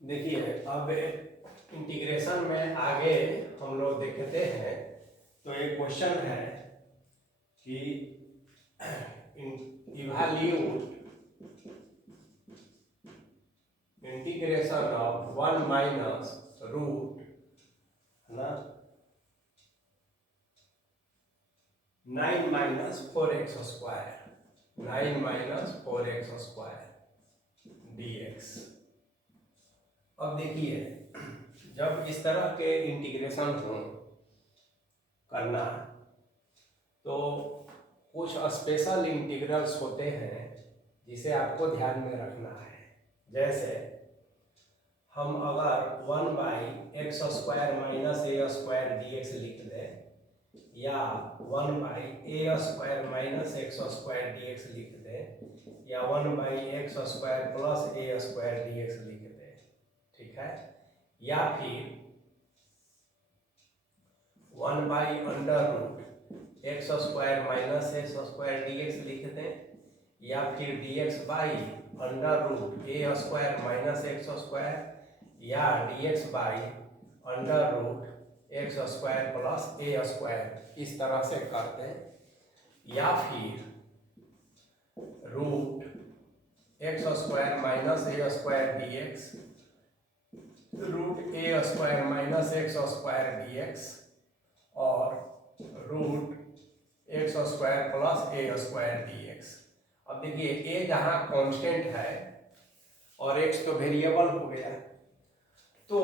देखिए, अब इंटीग्रेशन में आगे हम लोग देखते हैं तो एक क्वेश्चन है कि evaluate integration of 1 minus root है ना 9 minus 4x square 9 minus 4x square dx। अब देखिए, जब इस तरह के इंटीग्रेशन हो करना तो कुछ स्पेशल इंटीग्रल्स होते हैं जिसे आपको ध्यान में रखना है। जैसे हम अगर 1/x स्क्वायर माइनस ए स्क्वायर dx लिख दें या 1/a square minus X square dx लिख दें या 1/x square plus a square dx लिख दें, ठीक है, या फिर 1/√x square minus X square dx लिख दें या फिर dx by √a square minus X square या dx by √x square plus a square, इस तरह से करते हैं। या फिर √x square minus a square dx √a square minus X square dx और √x square plus a square dx। अब देखिए, a जहाँ कांस्टेंट है और x तो वेरिएबल हो गया, तो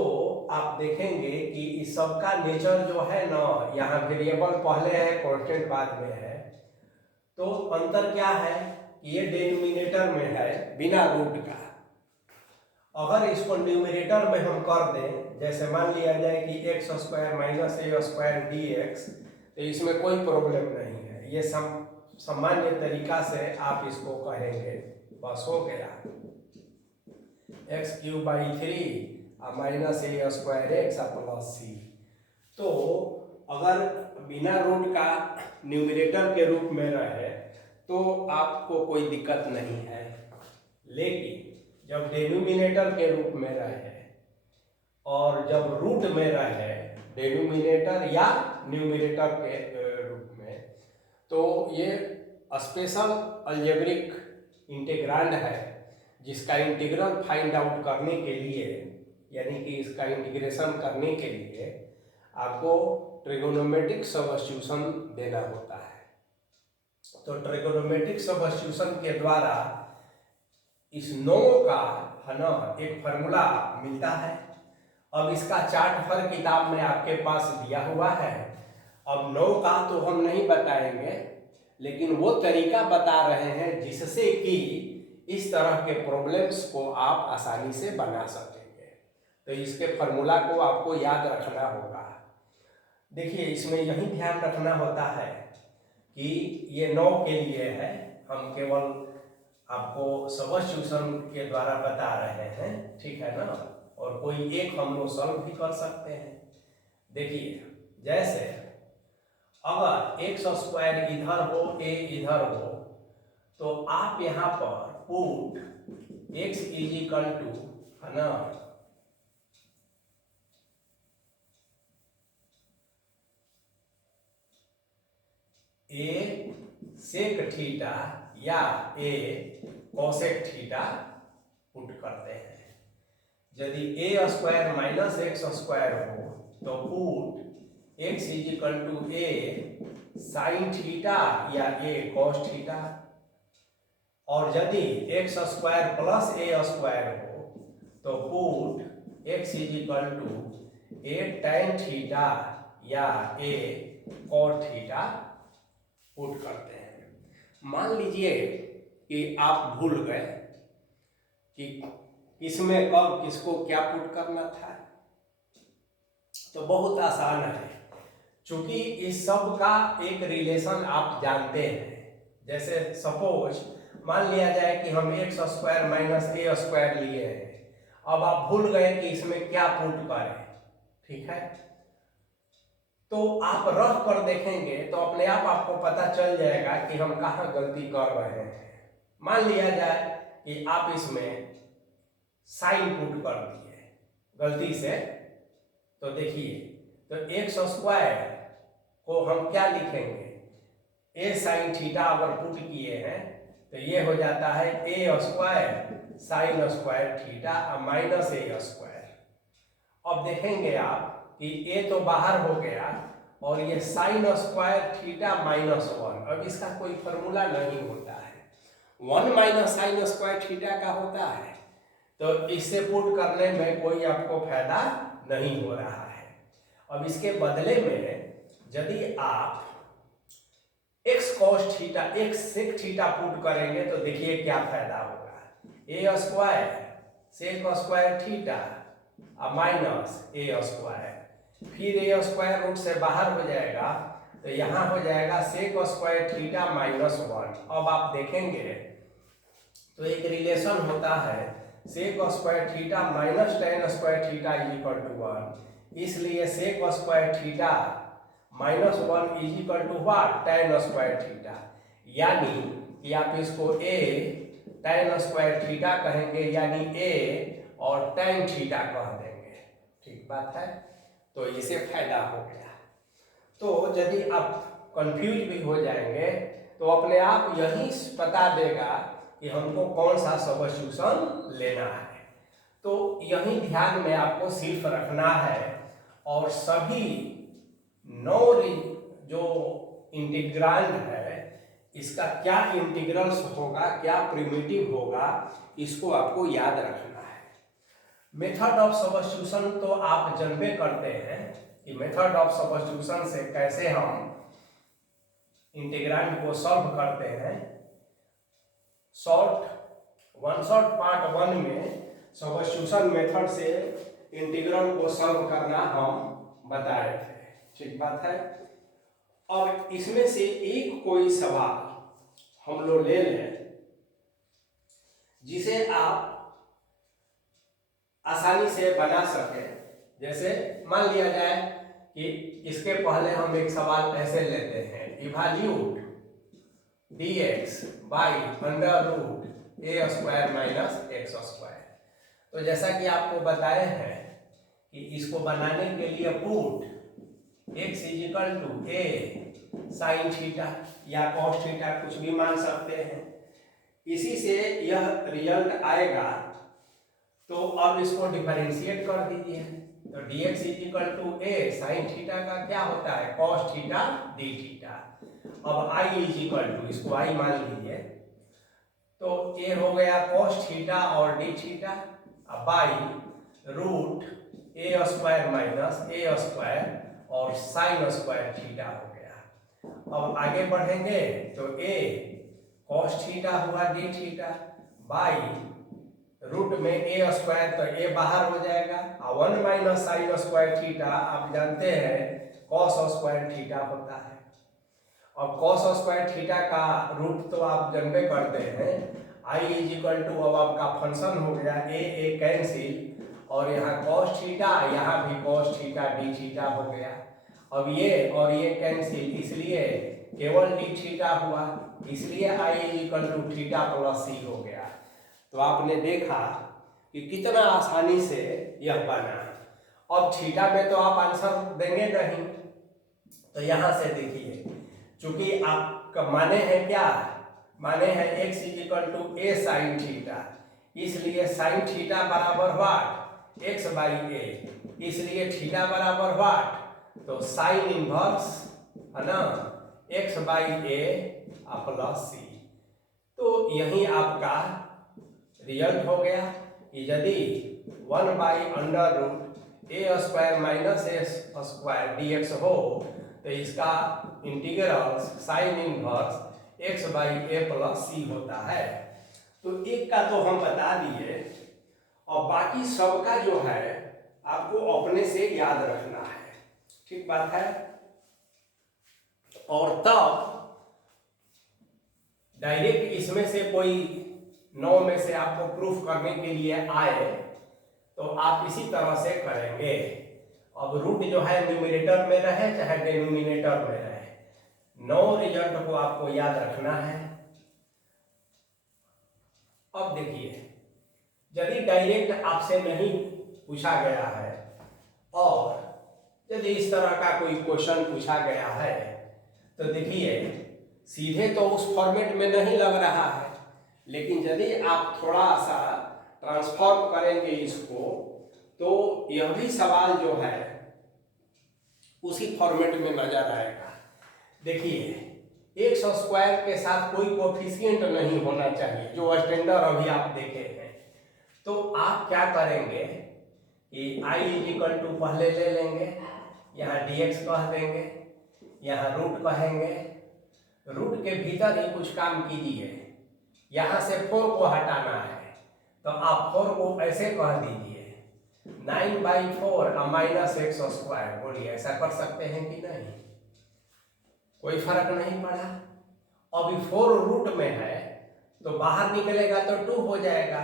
आप देखेंगे कि इस सब का नेचर जो है ना, यहाँ वेरिएबल पहले है कांस्टेंट बाद में है, तो अंतर क्या है कि ये डिनोमिनेटर में है बिना रूट का। अगर इसको न्यूमरेटर में हम कर दें, जैसे मान लिया जाए कि x square minus a square dx, तो इसमें कोई प्रॉब्लम नहीं है, ये सामान्य तरीका से आप इसको कहेंगे, बस हो गया x³ minus a square x plus c। तो अगर बिना रूट का न्यूमरेटर के रूप में रहे तो आपको कोई दिक्कत नहीं है, लेकिन जब डिनोमिनेटर के रूप में रहे और जब रूट में रहे, डिनोमिनेटर या न्यूमरेटर के रूप में, तो ये स्पेशल अलजेब्रिक इंटीग्रांड है जिसका इंटीग्रल फाइंड आउट करने के लिए, यानी कि इसका इंटीग्रेशन करने के लिए आपको ट्रिगोनोमेट्रिक सब्स्टिट्यूशन देना होता है। तो ट्रिगोनोमेट्रिक सब्स्टिट्यूशन के द्वारा इस 9 का है ना एक फार्मूला मिलता है। अब इसका चार्ट हर किताब में आपके पास दिया हुआ है। अब 9 का तो हम नहीं बताएंगे, लेकिन वो तरीका बता रहे हैं जिससे कि इस तरह के प्रॉब्लम्स को आप आसानी से बना सकेंगे। तो इसके फार्मूला को आपको याद रखना होगा। देखिए, इसमें यही ध्यान रखना होता है कि ये 9 के लिए है, हम केवल आपको सब्स्टिट्यूशन के द्वारा बता रहे हैं, ठीक है ना, और कोई एक हम लोग सॉल्व भी कर सकते हैं। देखिए, जैसे अगर एक्स स्क्वायर इधर हो a इधर हो, तो आप यहाँ पर पुट x इजिकल टू है ना a सेक थीटा या a कोसेक थीटा पुट करते हैं। यदि a square minus X square हो तो put x is equal to a sine theta या a कॉस थीटा, और यदि x square plus a square हो तो put x is equal to a tan theta या a कॉट थीटा पुट करते हैं। मान लीजिए कि आप भूल गए कि किसमें कब किसको क्या पुट करना था, तो बहुत आसान है, चूंकि इस सब का एक रिलेशन आप जानते हैं। जैसे सपोज मान लिया जाए कि हम x square minus a square लिए हैं, अब आप भूल गए कि इसमें क्या पुट करें, ठीक है, तो आप रख कर देखेंगे तो अपने आप आपको पता चल जाएगा कि हम कहाँ गलती कर रहे हैं। मान लिया जाए कि आप इसमें साइन पुट कर दिए, गलती से। तो देखिए, तो एक्स स्क्वायर को हम क्या लिखेंगे, ए साइन थीटा अगर पुट किए हैं तो ये हो जाता है a square sine square theta minus A square. अब देखेंगे आप कि ए तो बाहर हो गया और ये साइन स्क्वायर थीटा माइनस 1, अब इसका कोई फॉर्मूला नहीं होता है, 1 माइनस साइन स्क्वायर थीटा का होता है, तो इससे पुट करने में कोई आपको फायदा नहीं हो रहा है। अब इसके बदले में यदि आप x cos theta x sec theta put करेंगे तो देखिए क्या फायदा होगा, a square sec square theta minus A square, फिर ए स्क्वायर रूट से बाहर हो जाएगा तो यहाँ हो जाएगा सेक स्क्वायर थीटा माइनस 1। अब आप देखेंगे तो एक रिलेशन होता है sec square theta minus tan square theta is equal to 1, इसलिए sec square theta minus 1 is equal to what, tan square theta, यानी कि आप इसको ए टेन स्क्वायर थीटा कहेंगे, यानी ए और टेन थीटा कह देंगे, ठीक बात है। तो इसे फायदा हो गया। तो यदि आप कंफ्यूज भी हो जाएंगे तो अपने आप यही बता देगा कि हमको कौन सा सब्स्टिट्यूशन लेना है। तो यही ध्यान में आपको सिर्फ रखना है, और सभी 9 जो इंटीग्रांड है इसका क्या इंटीग्रल्स होगा, क्या प्रिमिटिव होगा, इसको आपको याद रखना है। मेथड ऑफ सब्स्टिट्यूशन तो आप जानबे करते हैं कि मेथड ऑफ सब्स्टिट्यूशन से कैसे हम इंटीग्रांड को सॉल्व करते हैं। शॉर्ट पार्ट 1 में सब्स्टिट्यूशन मेथड से इंटीग्रल को सॉल्व करना हम बताए थे, ठीक बात है। और इसमें से एक कोई सवाल हम लोग ले लें जिसे आप आसानी से बना सके। जैसे मान लिया जाए कि इसके पहले हम एक सवाल ऐसे लेते हैं, evaluate dx by under root A square minus X square. तो जैसा कि आपको बताए हैं कि इसको बनाने के लिए put x is equal to A sine theta या कॉस थीटा कुछ भी मान सकते हैं, इसी से यह रिजल्ट आएगा। तो अब इसको डिफरेंशिएट कर दीजिए, तो dx is equal to A sine theta का क्या होता है कॉस थीटा डी थीटा। अब i इज इक्वल टू, इसको i मान लीजिए, तो a हो गया कॉस थीटा और D theta by root A square minus A square और साइन स्क्वायर थीटा हो गया। अब आगे बढ़ेंगे तो a कॉस थीटा हुआ डी थीटा बाई रूट में ए स्क्वायर, तो ए बाहर हो जाएगा, और 1 माइनस साइन स्क्वायर थीटा आप जानते हैं कॉस स्क्वायर थीटा होता है। और कॉस स्क्वायर थीटा का रूट तो आप जानबे करते हैं, i इज इक्वल टू, अब आपका फंक्शन हो गया ए कैंसिल, और यहाँ कॉस थीटा, यहाँ भी कॉस थीटा डी थीटा हो गया। अब ये और ये कैंसिल, इसलिए केवल डी थीटा हुआ, इसलिए i is equal to theta plus c हो गया। तो आपने देखा कि कितना आसानी से यह बना। अब थीटा में तो आप आंसर देंगे नहीं, तो यहाँ से देखिए, चूंकि आपका माने हैं क्या, माने हैं x is equal to A sine theta, इसलिए साइन थीटा बराबर व्हाट x बाई ए, इसलिए थीटा बराबर व्हाट, तो साइन इनवर्स है ना x by a plus c. तो यही आपका रिजल्ट हो गया कि यदि 1 by under root A square minus A square d x हो तो इसका integral sine inverse x by a plus c होता है। तो एक का तो हम बता दिए, और बाकी सबका जो है आपको अपने से याद रखना है, ठीक बात है। और तब डायरेक्ट इसमें से कोई 9 में से आपको प्रूफ करने के लिए आए तो आप इसी तरह से करेंगे। अब रूट जो है न्यूमरेटर में रहे चाहे डिनोमिनेटर में रहे, 9 रिजल्ट को आपको याद रखना है। अब देखिए, यदि डायरेक्ट आपसे नहीं पूछा गया है और यदि इस तरह का कोई क्वेश्चन पूछा गया है तो देखिए सीधे तो उस फॉर्मेट में नहीं लग रहा है, लेकिन यदि आप थोड़ा सा ट्रांसफॉर्म करेंगे इसको तो यह भी सवाल जो है उसी फॉर्मेट में नजर आएगा। देखिए एक्स स्क्वायर के साथ कोई कोफिशिएंट नहीं होना चाहिए, जो स्टैंडर्ड अभी आप देखे हैं। तो आप क्या करेंगे कि i इक्वल टू पहले ले लेंगे, यहाँ dx कह देंगे, यहाँ रूट कहेंगे, रूट के भीतर ही कुछ काम कीजिए। यहाँ से 4 को हटाना है तो आप 4 को ऐसे कह दीजिए 9/4 माइनस एक्स स्क्वायर। बोलिए ऐसा कर सकते हैं कि नहीं? कोई फर्क नहीं पड़ा। अभी 4 रूट में है तो बाहर निकलेगा तो 2 हो जाएगा,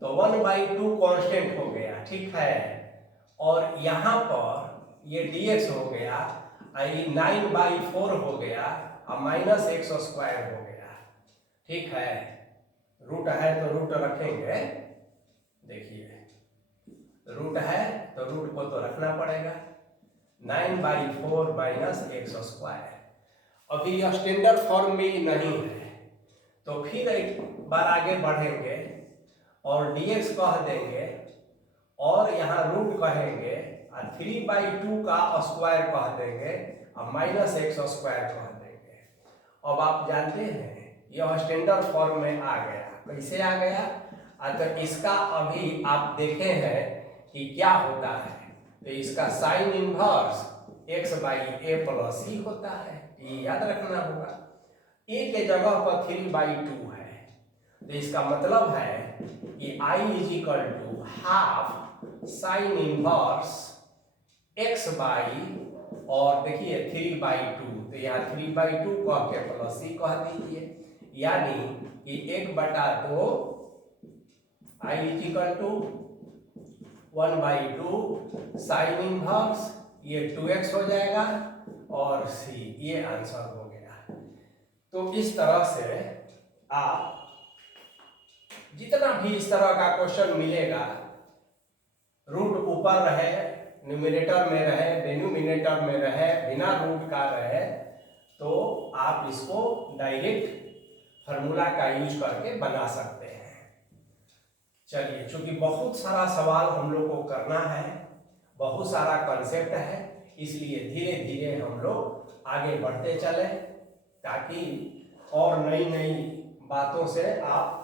तो 1/2 कांस्टेंट हो गया, ठीक है। और यहाँ पर ये dx हो गया, ये 9/4 हो गया और माइनस एक्स स्क्वायर हो गया, ठीक है। रूट है तो रूट रखेंगे, देखिए रूट है तो रूट को तो रखना पड़ेगा। 9/4 माइनस एक्स स्क्वायर अभी यह स्टैंडर्ड फॉर्म में नहीं है, तो फिर एक बार आगे बढ़ेंगे और dx कह देंगे और यहाँ रूट कहेंगे और 3/2 का स्क्वायर कह देंगे और माइनस एक्स स्क्वायर कह देंगे। अब आप जानते हैं यह स्टैंडर्ड फॉर्म में आ गया। कैसे आ गया? तो इसका अभी आप देखे हैं कि क्या होता है, तो इसका sine inverse x/a plus c होता है, ये याद रखना होगा। a के जगह पर 3/2 है, तो इसका मतलब है कि i is equal to half sine inverse x/ और देखिए 3/2, तो यहाँ 3/2 कह के प्लस c कह दीजिए, यानी कि 1/2 i is equal to 1/2 sine inverse, ये 2x हो जाएगा और c, ये आंसर हो गया। तो इस तरह से आप जितना भी इस तरह का क्वेश्चन मिलेगा, रूट ऊपर रहे, न्यूमरेटर में रहे, डिनोमिनेटर में रहे, बिना रूट का रहे, तो आप इसको डायरेक्ट फार्मूला का यूज करके बना सकते हैं। चलिए, चूंकि बहुत सारा सवाल हम लोग को करना है, बहुत सारा कंसेप्ट है, इसलिए धीरे धीरे हम लोग आगे बढ़ते चले ताकि और नई नई बातों से आप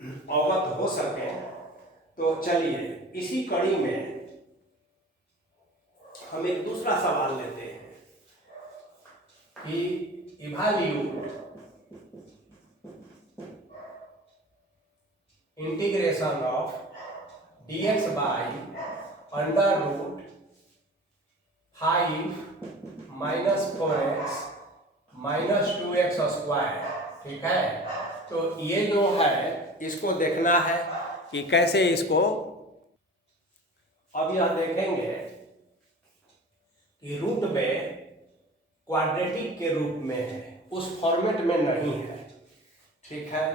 अवगत हो सके। तो चलिए, इसी कड़ी में हम एक दूसरा सवाल लेते हैं कि evaluate integration of dx by under root 5 minus 4x minus 2x square, ठीक है। तो ये जो है इसको देखना है कि कैसे इसको, अब यह देखेंगे कि रूट में क्वाड्रेटिक के रूप में है, उस फॉर्मेट में नहीं है, ठीक है।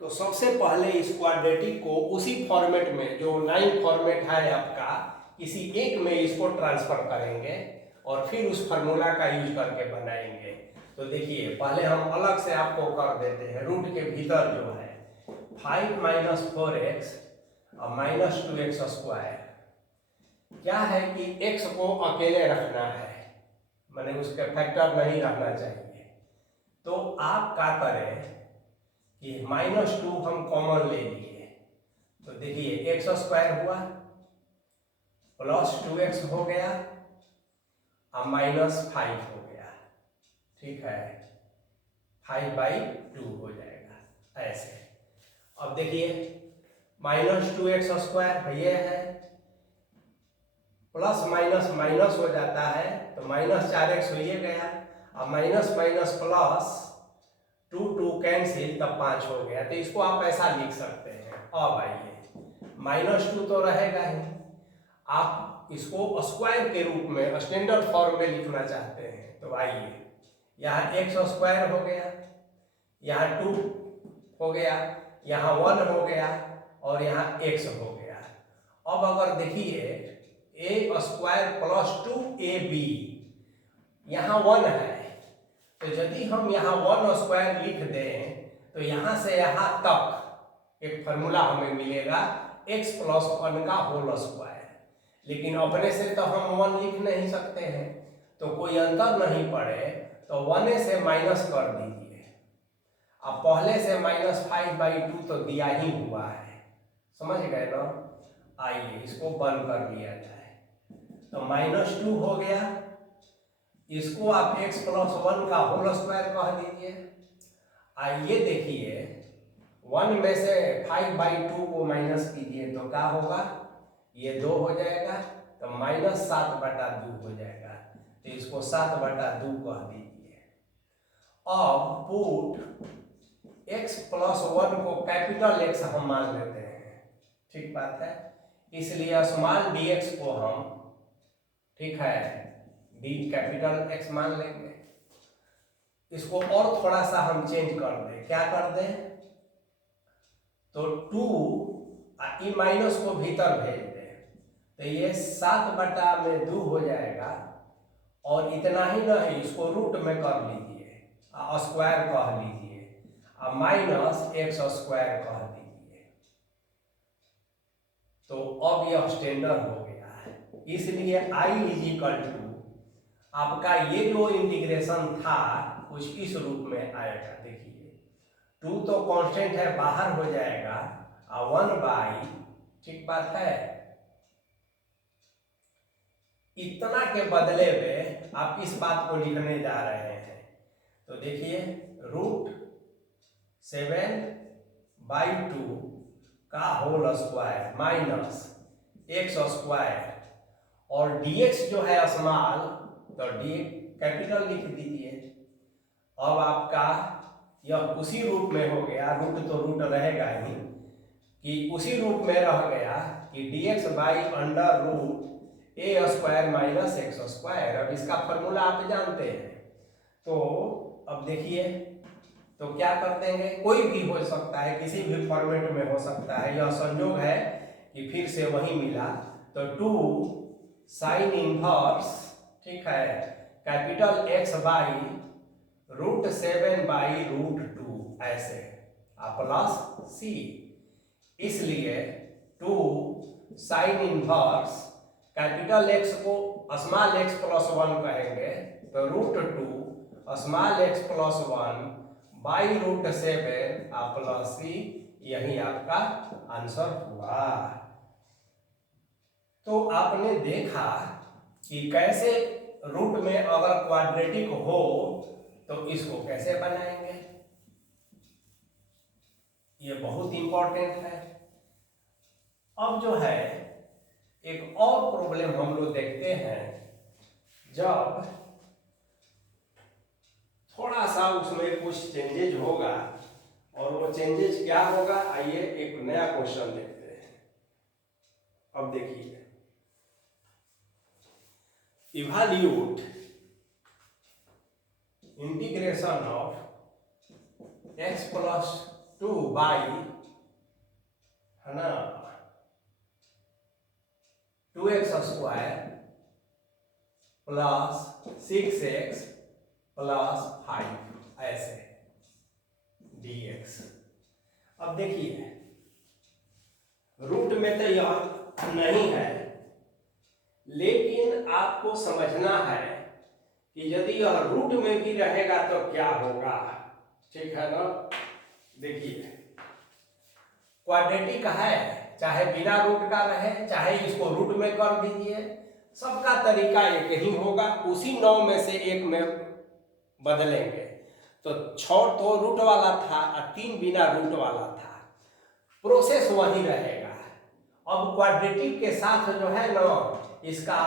तो सबसे पहले इस क्वाड्रेटिक को उसी फॉर्मेट में जो 9 फॉर्मेट है आपका, किसी एक में इसको ट्रांसफर करेंगे और फिर उस फार्मूला का यूज करके बनाएंगे। तो देखिए, पहले हम अलग से आपको कर देते हैं। रूट के भीतर जो है 5 माइनस 4x और माइनस 2x स्क्वायर, क्या है कि x को अकेले रखना है, माने उसके फैक्टर नहीं रखना चाहिए। तो आप क्या करें कि -2 हम कॉमन ले लिए, तो देखिए x स्क्वायर हुआ प्लस 2x हो गया और -5 हो गया, ठीक है, 5/2 हो जाएगा ऐसे। अब देखिए -2x स्क्वायर ये है, प्लस माइनस माइनस हो जाता है तो -4x हो ही गया, और माइनस माइनस प्लस 2 कैंसिल तब 5 हो गया। तो इसको आप ऐसा लिख सकते हैं। अब आइए, -2 तो रहेगा ही, आप इसको स्क्वायर के रूप में स्टैंडर्ड फॉर्म में लिखना चाहते हैं, तो आइए, यहाँ x स्क्वायर हो गया, यहाँ 2 हो गया, यहाँ 1 हो गया और यहाँ x हो गया। अब अगर देखिए ए स्क्वायर प्लस 2ab, यहाँ 1 है, तो यदि हम यहाँ 1 स्क्वायर लिख दें तो यहाँ से यहाँ तक एक फार्मूला हमें मिलेगा x प्लस 1 का होल स्क्वायर। लेकिन अपने से तो हम 1 लिख नहीं सकते हैं, तो कोई अंतर नहीं पड़े तो 1 से माइनस कर दीजिए। अब पहले से -5/2 तो दिया ही हुआ है, समझ गए ना। आइए इसको बंद कर दिया जाए, तो -2 हो गया, इसको आप x प्लस 1 का होल स्क्वायर कह दीजिए। आइए देखिए 1 में से 5/2 को माइनस कीजिए तो क्या होगा, ये 2 हो जाएगा, तो -7/2 हो जाएगा, तो इसको 7/2 कह दीजिए। अब पुट x प्लस 1 को कैपिटल X हम मान लेते हैं, ठीक बात है, इसलिए स्मॉल dx को हम, ठीक है, d कैपिटल X मान लेंगे। इसको और थोड़ा सा हम चेंज कर दें, क्या कर दें, तो 2 ई माइनस को भीतर भेज दें, तो ये 7/2 हो जाएगा। और इतना ही नहीं, इसको रूट में कर लीजिए, स्क्वायर कह लीजिए, -x² कह दीजिए, तो अब यह स्टैंडर्ड हो गया है। इसलिए i = आपका ये जो इंटीग्रेशन था कुछ इस रूप में आएगा। देखिए 2 तो कांस्टेंट है, बाहर हो जाएगा, 1/, ठीक बात है, इतना के बदले में आप इस बात को लिखने जा रहे हैं, तो देखिए √7/2 का होल स्क्वायर माइनस x², और dx जो है स्मॉल, तो d कैपिटल लिख दीजिए। अब आपका यह उसी रूप में हो गया, रूट तो रूट रहेगा ही, कि उसी रूप में रह गया कि dx/√a² - x²। अब इसका फॉर्मूला आप जानते हैं, तो अब देखिए, तो क्या कर देंगे, कोई भी हो सकता है, किसी भी फॉर्मेट में हो सकता है, यह संयोग है कि फिर से वही मिला, तो 2 sin इनवर्स, ठीक है, कैपिटल X/√7/√2 ऐसे, प्लस c, इसलिए 2 sin इनवर्स कैपिटल X को स्मॉल x प्लस 1 कहेंगे, तो √2 small x plus 1/√7 plus c, यही आपका आंसर हुआ। तो आपने देखा कि कैसे रूट में अगर क्वाड्रेटिक हो तो इसको कैसे बनाएंगे, ये बहुत इंपॉर्टेंट है। अब जो है एक और प्रॉब्लम हम लोग देखते हैं, जब थोड़ा सा उसमें कुछ चेंजेज होगा, और वो चेंजेज क्या होगा, आइए एक नया क्वेश्चन देखते हैं। अब देखिए, evaluate integration of x plus 2 by, है ना, 2x² प्लस 6x प्लस 5 ऐसे dx। अब देखिए रूट में तो यह नहीं है, लेकिन आपको समझना है कि यदि यह रूट में भी रहेगा तो क्या होगा, ठीक है ना। देखिए क्वाड्रेटिक है, चाहे बिना रूट का रहे, चाहे इसको रूट में कर दीजिए, सबका तरीका एक ही होगा, उसी 9 में से 1 में बदलेंगे। तो 6 तो रूट वाला था और 3 बिना रूट वाला था, प्रोसेस वही रहेगा। अब क्वाड्रेटिक के साथ जो है ना, इसका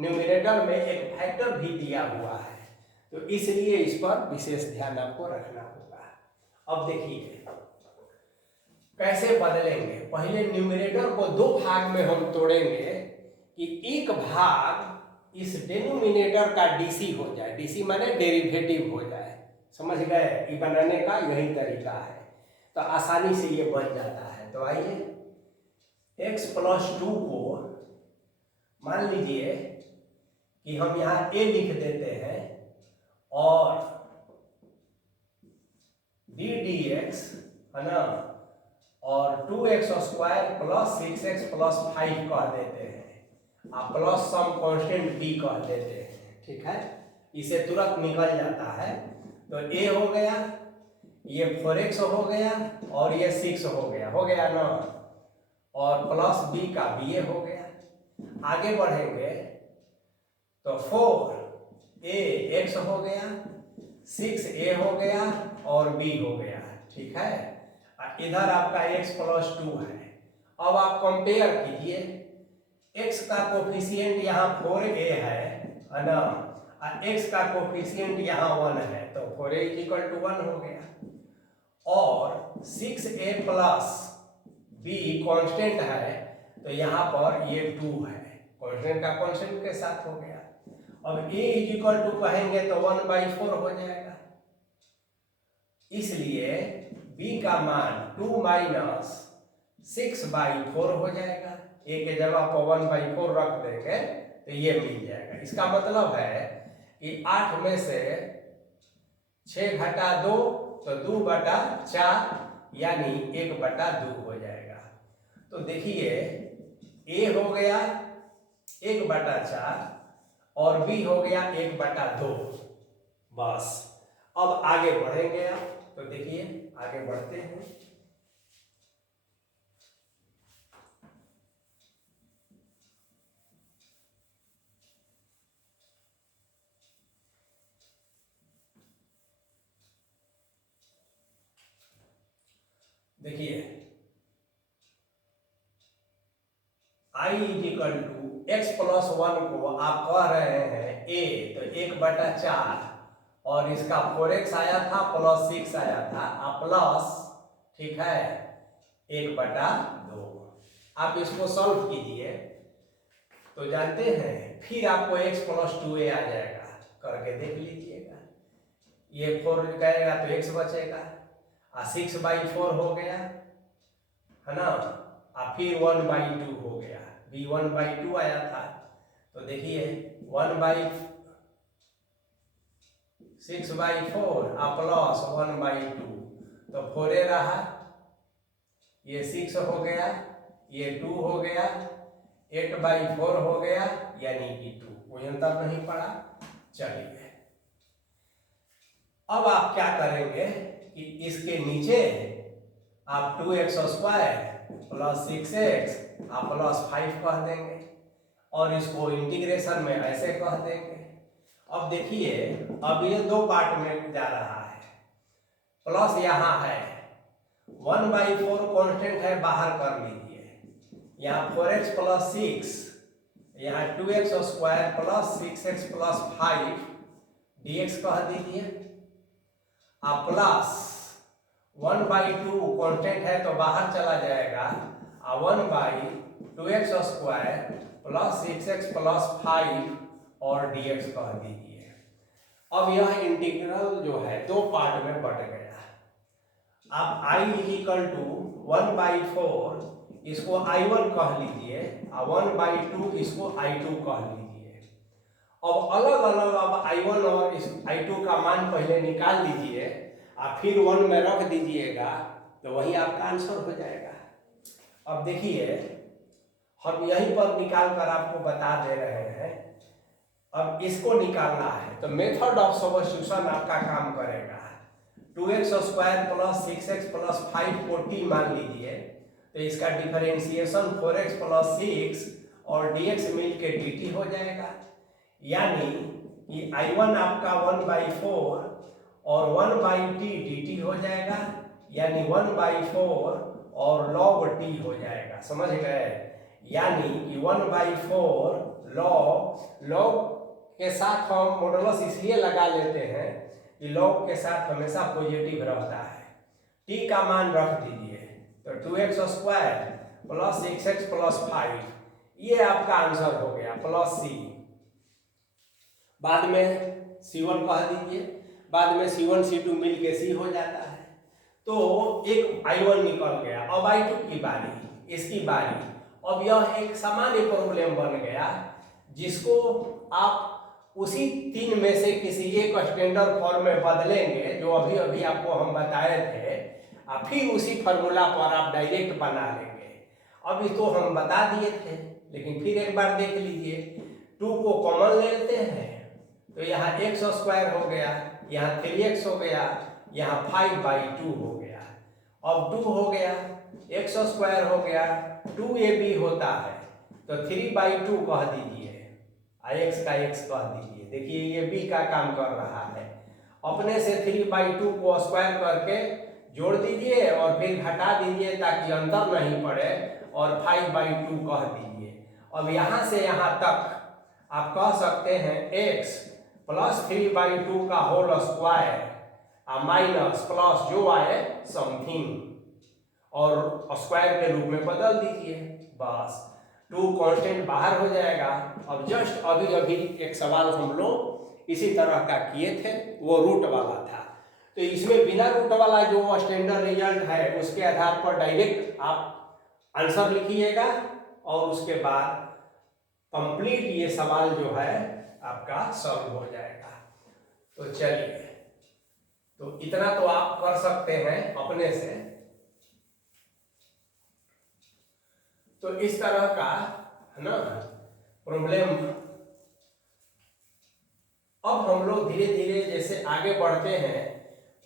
न्यूमरेटर में एक फैक्टर भी दिया हुआ है, तो इसलिए इस पर विशेष ध्यान आपको रखना होगा। अब देखिए कैसे बदलेंगे, पहले न्यूमरेटर को 2 भाग में हम तोड़ेंगे कि एक भाग इस डिनोमिनेटर का डीसी हो जाए, डीसी माने डेरिवेटिव हो जाए, समझ गए, ये बनाने का यही तरीका है, तो आसानी से ये बन जाता है। तो आइए x प्लस 2 को मान लीजिए कि हम यहाँ a लिख देते हैं और d dx है ना, और 2x square plus 6x plus 5 कह देते हैं और प्लस सम कांस्टेंट b कह देते हैं। ठीक है, इसे तुरंत निकल जाता है। तो a हो गया, ये 4x हो गया और ये 6 हो गया ना, और प्लस b का ba हो गया। आगे बढ़ेंगे तो 4ax हो गया, 6a हो गया और b हो गया। ठीक है, इधर आपका x प्लस 2 है। अब आप कंपेयर कीजिए, x का कोफिशिएंट यहाँ 4a है ना, और x का कोफिशिएंट यहाँ 1 है, तो 4a = 1 हो गया। और 6a प्लस b कांस्टेंट है, तो यहाँ पर ये 2 है, कांस्टेंट का कांस्टेंट के साथ हो गया। अब a = कहेंगे तो 1/4 हो जाएगा, इसलिए b का मान 2 - 6/4 हो जाएगा। a के जगह पर 1/4 रख देंगे तो ये मिल जाएगा। इसका मतलब है कि 8 में से 6 घटा 2 तो 2/4 यानी 1/2 हो जाएगा। तो देखिए a हो गया 1/4 और b हो गया 1/2। बस, अब आगे बढ़ेंगे आप, तो देखिए आगे बढ़ते हैं। देखिए i = x प्लस 1 को आप कह रहे हैं a, तो 1/4 और इसका 4x आया था प्लस 6 आया था प्लस, ठीक है, 1/2। आप इसको सॉल्व कीजिए तो जानते हैं फिर आपको x प्लस 2a आ जाएगा, करके देख लीजिएगा। ये 4 गएगा तो x बचेगा, 6/4 हो गया है ना, और फिर 1/2 हो गया, b 1/2 आया था। तो देखिए 6/4 प्लस 1/2, तो 4 रहा, ये 6 हो गया, ये 2 हो गया, 8/4 हो गया यानी कि 2। कोई अंतर नहीं पड़ा। चलिए अब आप क्या करेंगे कि इसके नीचे आप 2x² प्लस 6x प्लस 5 कह देंगे और इसको इंटीग्रेशन में ऐसे कह देंगे। अब देखिए अब ये 2 पार्ट में जा रहा है, प्लस यहाँ है 1/4 कांस्टेंट है, बाहर कर लीजिए। यहाँ 4x प्लस 6, यहाँ 2x² plus 6x plus 5 dx कह दीजिए, प्लस 1/2 कांस्टेंट है तो बाहर चला जाएगा, 1/2x² प्लस 6x प्लस 5 और dx कह दीजिए। अब यह इंटीग्रल जो है 2 पार्ट में बट गया। आप i = 1/4 इसको i1 कह लीजिए और 1/2 इसको i2 कह लीजिए। अब अलग अलग अब i1 और इस i2 का मान पहले निकाल लीजिए और फिर 1 में रख दीजिएगा, तो वही आपका आंसर हो जाएगा। अब देखिए हम यहीं पर निकाल कर आपको बता दे रहे हैं। अब इसको निकालना है तो मेथड ऑफ सब्स्टिट्यूशन आपका काम करेगा। 2x² प्लस 6x प्लस 5 को t मान लीजिए, तो इसका डिफरेंशिएशन 4x प्लस 6 और dx मिल के dt हो जाएगा, यानी कि i1 आपका 1/4 और 1/t dt हो जाएगा, यानी 1/4 और log t हो जाएगा। समझ गए? यानी कि 1/4 log के साथ हम मॉडुलस इसलिए लगा लेते हैं कि log के साथ हमेशा पॉजिटिव रहता है। t का मान रख दीजिए, तो 2x² प्लस 6x प्लस 5, ये आपका आंसर हो गया, प्लस c। बाद में c1 कह दीजिए, बाद में c1 c2 मिल के c हो जाता है। तो एक i1 निकल गया। अब i2 की बारी, इसकी बारी, अब यह एक सामान्य प्रॉब्लम बन गया जिसको आप उसी तीन में से किसी एक स्टैंडर्ड फॉर्म में बदलेंगे जो अभी अभी आपको हम बताए थे, और फिर उसी फार्मूला पर आप डायरेक्ट बना लेंगे। अभी तो हम बता दिए थे, लेकिन फिर एक बार देख लीजिए। 2 को कॉमन ले लेते हैं तो यहाँ x स्क्वायर हो गया, यहाँ 3x हो गया, यहाँ 5/2 हो गया। अब 2 हो गया, x स्क्वायर हो गया, 2ab होता है तो 3/2 कह दीजिए, x का x कह दीजिए। देखिए ये b का काम कर रहा है। अपने से 3/2 को स्क्वायर करके जोड़ दीजिए और फिर घटा दीजिए ताकि अंतर नहीं पड़े, और 5/2 कह दीजिए। अब यहाँ से यहाँ तक आप कह सकते हैं x प्लस 3/2 का होल स्क्वायर माइनस प्लस जो आए समथिंग, और स्क्वायर के रूप में बदल दीजिए। बस 2 कांस्टेंट बाहर हो जाएगा। अब जस्ट अभी अभी एक सवाल हम लोग इसी तरह का किए थे, वो रूट वाला था। तो इसमें बिना रूट वाला जो स्टैंडर्ड रिजल्ट है उसके आधार पर डायरेक्ट आप आंसर लिखिएगा, और उसके बाद कंप्लीट ये सवाल जो है आपका सॉल्व हो जाएगा। तो चलिए, तो इतना तो आप कर सकते हैं अपने से। तो इस तरह का है ना प्रॉब्लम। अब हम लोग धीरे धीरे जैसे आगे बढ़ते हैं,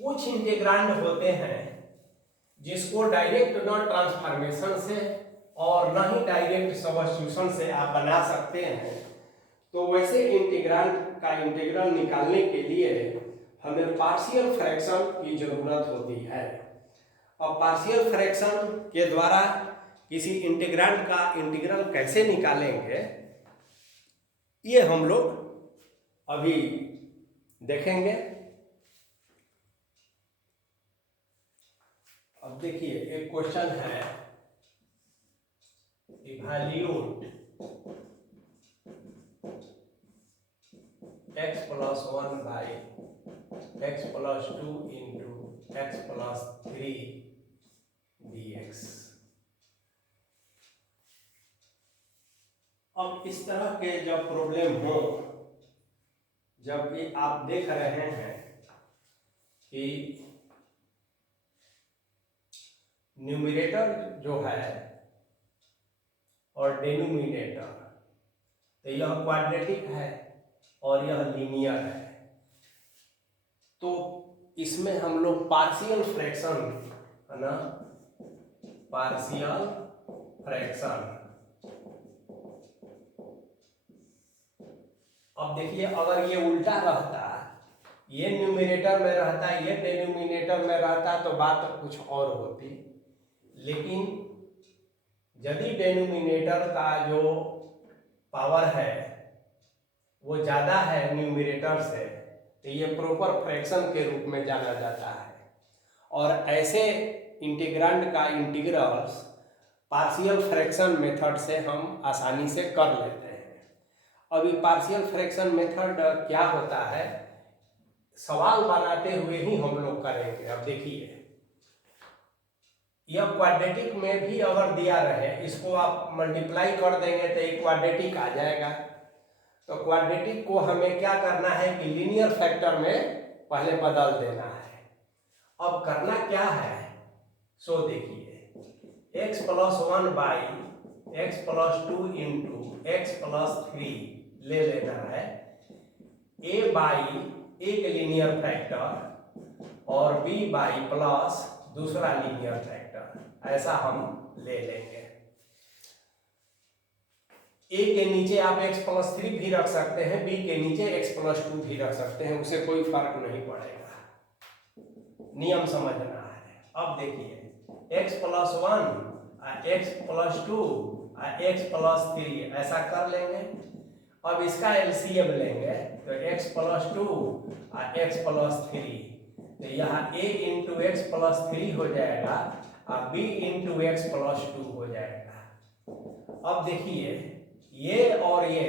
कुछ इंटीग्रांड होते हैं जिसको डायरेक्ट न ट्रांसफॉर्मेशन से और न ही डायरेक्ट सब्स्टिट्यूशन से आप बना सकते हैं। तो वैसे इंटीग्रांड का इंटीग्रल निकालने के लिए हमें पार्शियल फ्रैक्शन की जरूरत होती है। अब पार्शियल फ्रैक्शन के द्वारा किसी इंटीग्रांड का इंटीग्रल कैसे निकालेंगे, ये हम लोग अभी देखेंगे। अब देखिए एक क्वेश्चन है, evaluate x + 1 / x + 2 × x + 3 dx। अब इस तरह के जब प्रॉब्लम हो, जब भी आप देख रहे हैं कि न्यूमरेटर जो है और डिनोमिनेटर, तो यह क्वाड्रेटिक है और यह लीनियर है, तो इसमें हम लोग पार्शियल फ्रैक्शन है ना, पार्शियल फ्रैक्शन। अब देखिए अगर ये उल्टा रहता, ये न्यूमरेटर में रहता, ये डिनोमिनेटर में रहता, तो बात कुछ और होती। लेकिन यदि डिनोमिनेटर का जो पावर है वो ज़्यादा है न्यूमरेटर से, तो ये प्रॉपर फ्रैक्शन के रूप में जाना जाता है। और ऐसे इंटीग्रांड का इंटीग्रल्स पार्शियल फ्रैक्शन मेथड से हम आसानी से कर लेते हैं। अभी पार्शियल फ्रैक्शन मेथड क्या होता है, सवाल बनाते हुए ही हम लोग करेंगे। अब देखिए, यह क्वाड्रेटिक में भी अगर दिया रहे, इसको आप मल्टीप्लाई कर देंगे तो एक क्वाड्रेटिक आ जाएगा। तो क्वाड्रेटिक को हमें क्या करना है कि लीनियर फैक्टर में पहले बदल देना है। अब करना क्या है, सो देखिए x + 1 / x + 2 × x + 3 ले लेना है। a/, एक लीनियर फैक्टर, और b/, प्लस दूसरा लीनियर फैक्टर, ऐसा हम ले लेंगे। a के नीचे आप x + 3 भी रख सकते हैं, b के नीचे x + 2 भी रख सकते हैं, उससे कोई फर्क नहीं पड़ेगा, नियम समझना है। अब देखिए x + 1 x + 2 x + 3 ऐसा कर लेंगे। अब इसका एलसीएम लेंगे तो x + 2 x + 3, तो यहाँ a × x + 3 हो जाएगा और b × x + 2 हो जाएगा। अब देखिए ये और ये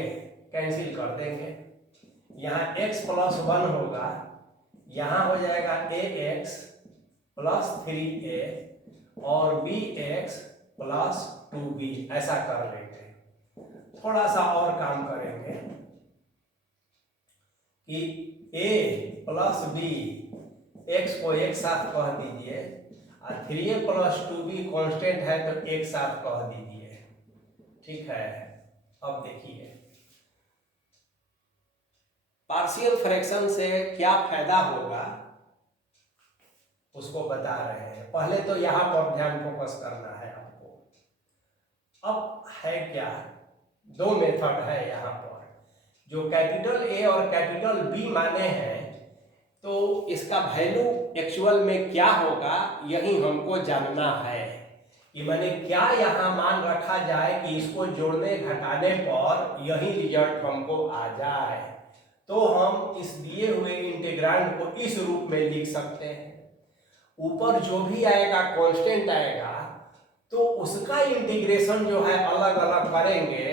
कैंसिल कर देंगे, यहाँ x + 1 होगा, यहाँ हो जाएगा ax + 3a और bx + 2b ऐसा कर लेंगे। थोड़ा सा और काम करेंगे कि a प्लस b x को एक साथ कह दीजिए और 3a प्लस 2b कांस्टेंट है तो एक साथ कह दीजिए। ठीक है, अब देखिए पार्शियल फ्रैक्शन से क्या फायदा होगा उसको बता रहे हैं। पहले तो यहां पर ध्यान फोकस करना है आपको। अब है क्या, दो मेथड है यहाँ पर, जो कैपिटल ए और कैपिटल बी माने हैं, तो इसका वैल्यू एक्चुअल में क्या होगा यही हमको जानना है कि मैंने क्या यहाँ मान रखा जाए कि इसको जोड़ने घटाने पर यही रिजल्ट हमको आ जाए। तो हम इस दिए हुए इंटीग्रांड को इस रूप में लिख सकते हैं। ऊपर जो भी आएगा कांस्टेंट आएगा तो उसका इंटीग्रेशन जो है अलग अलग करेंगे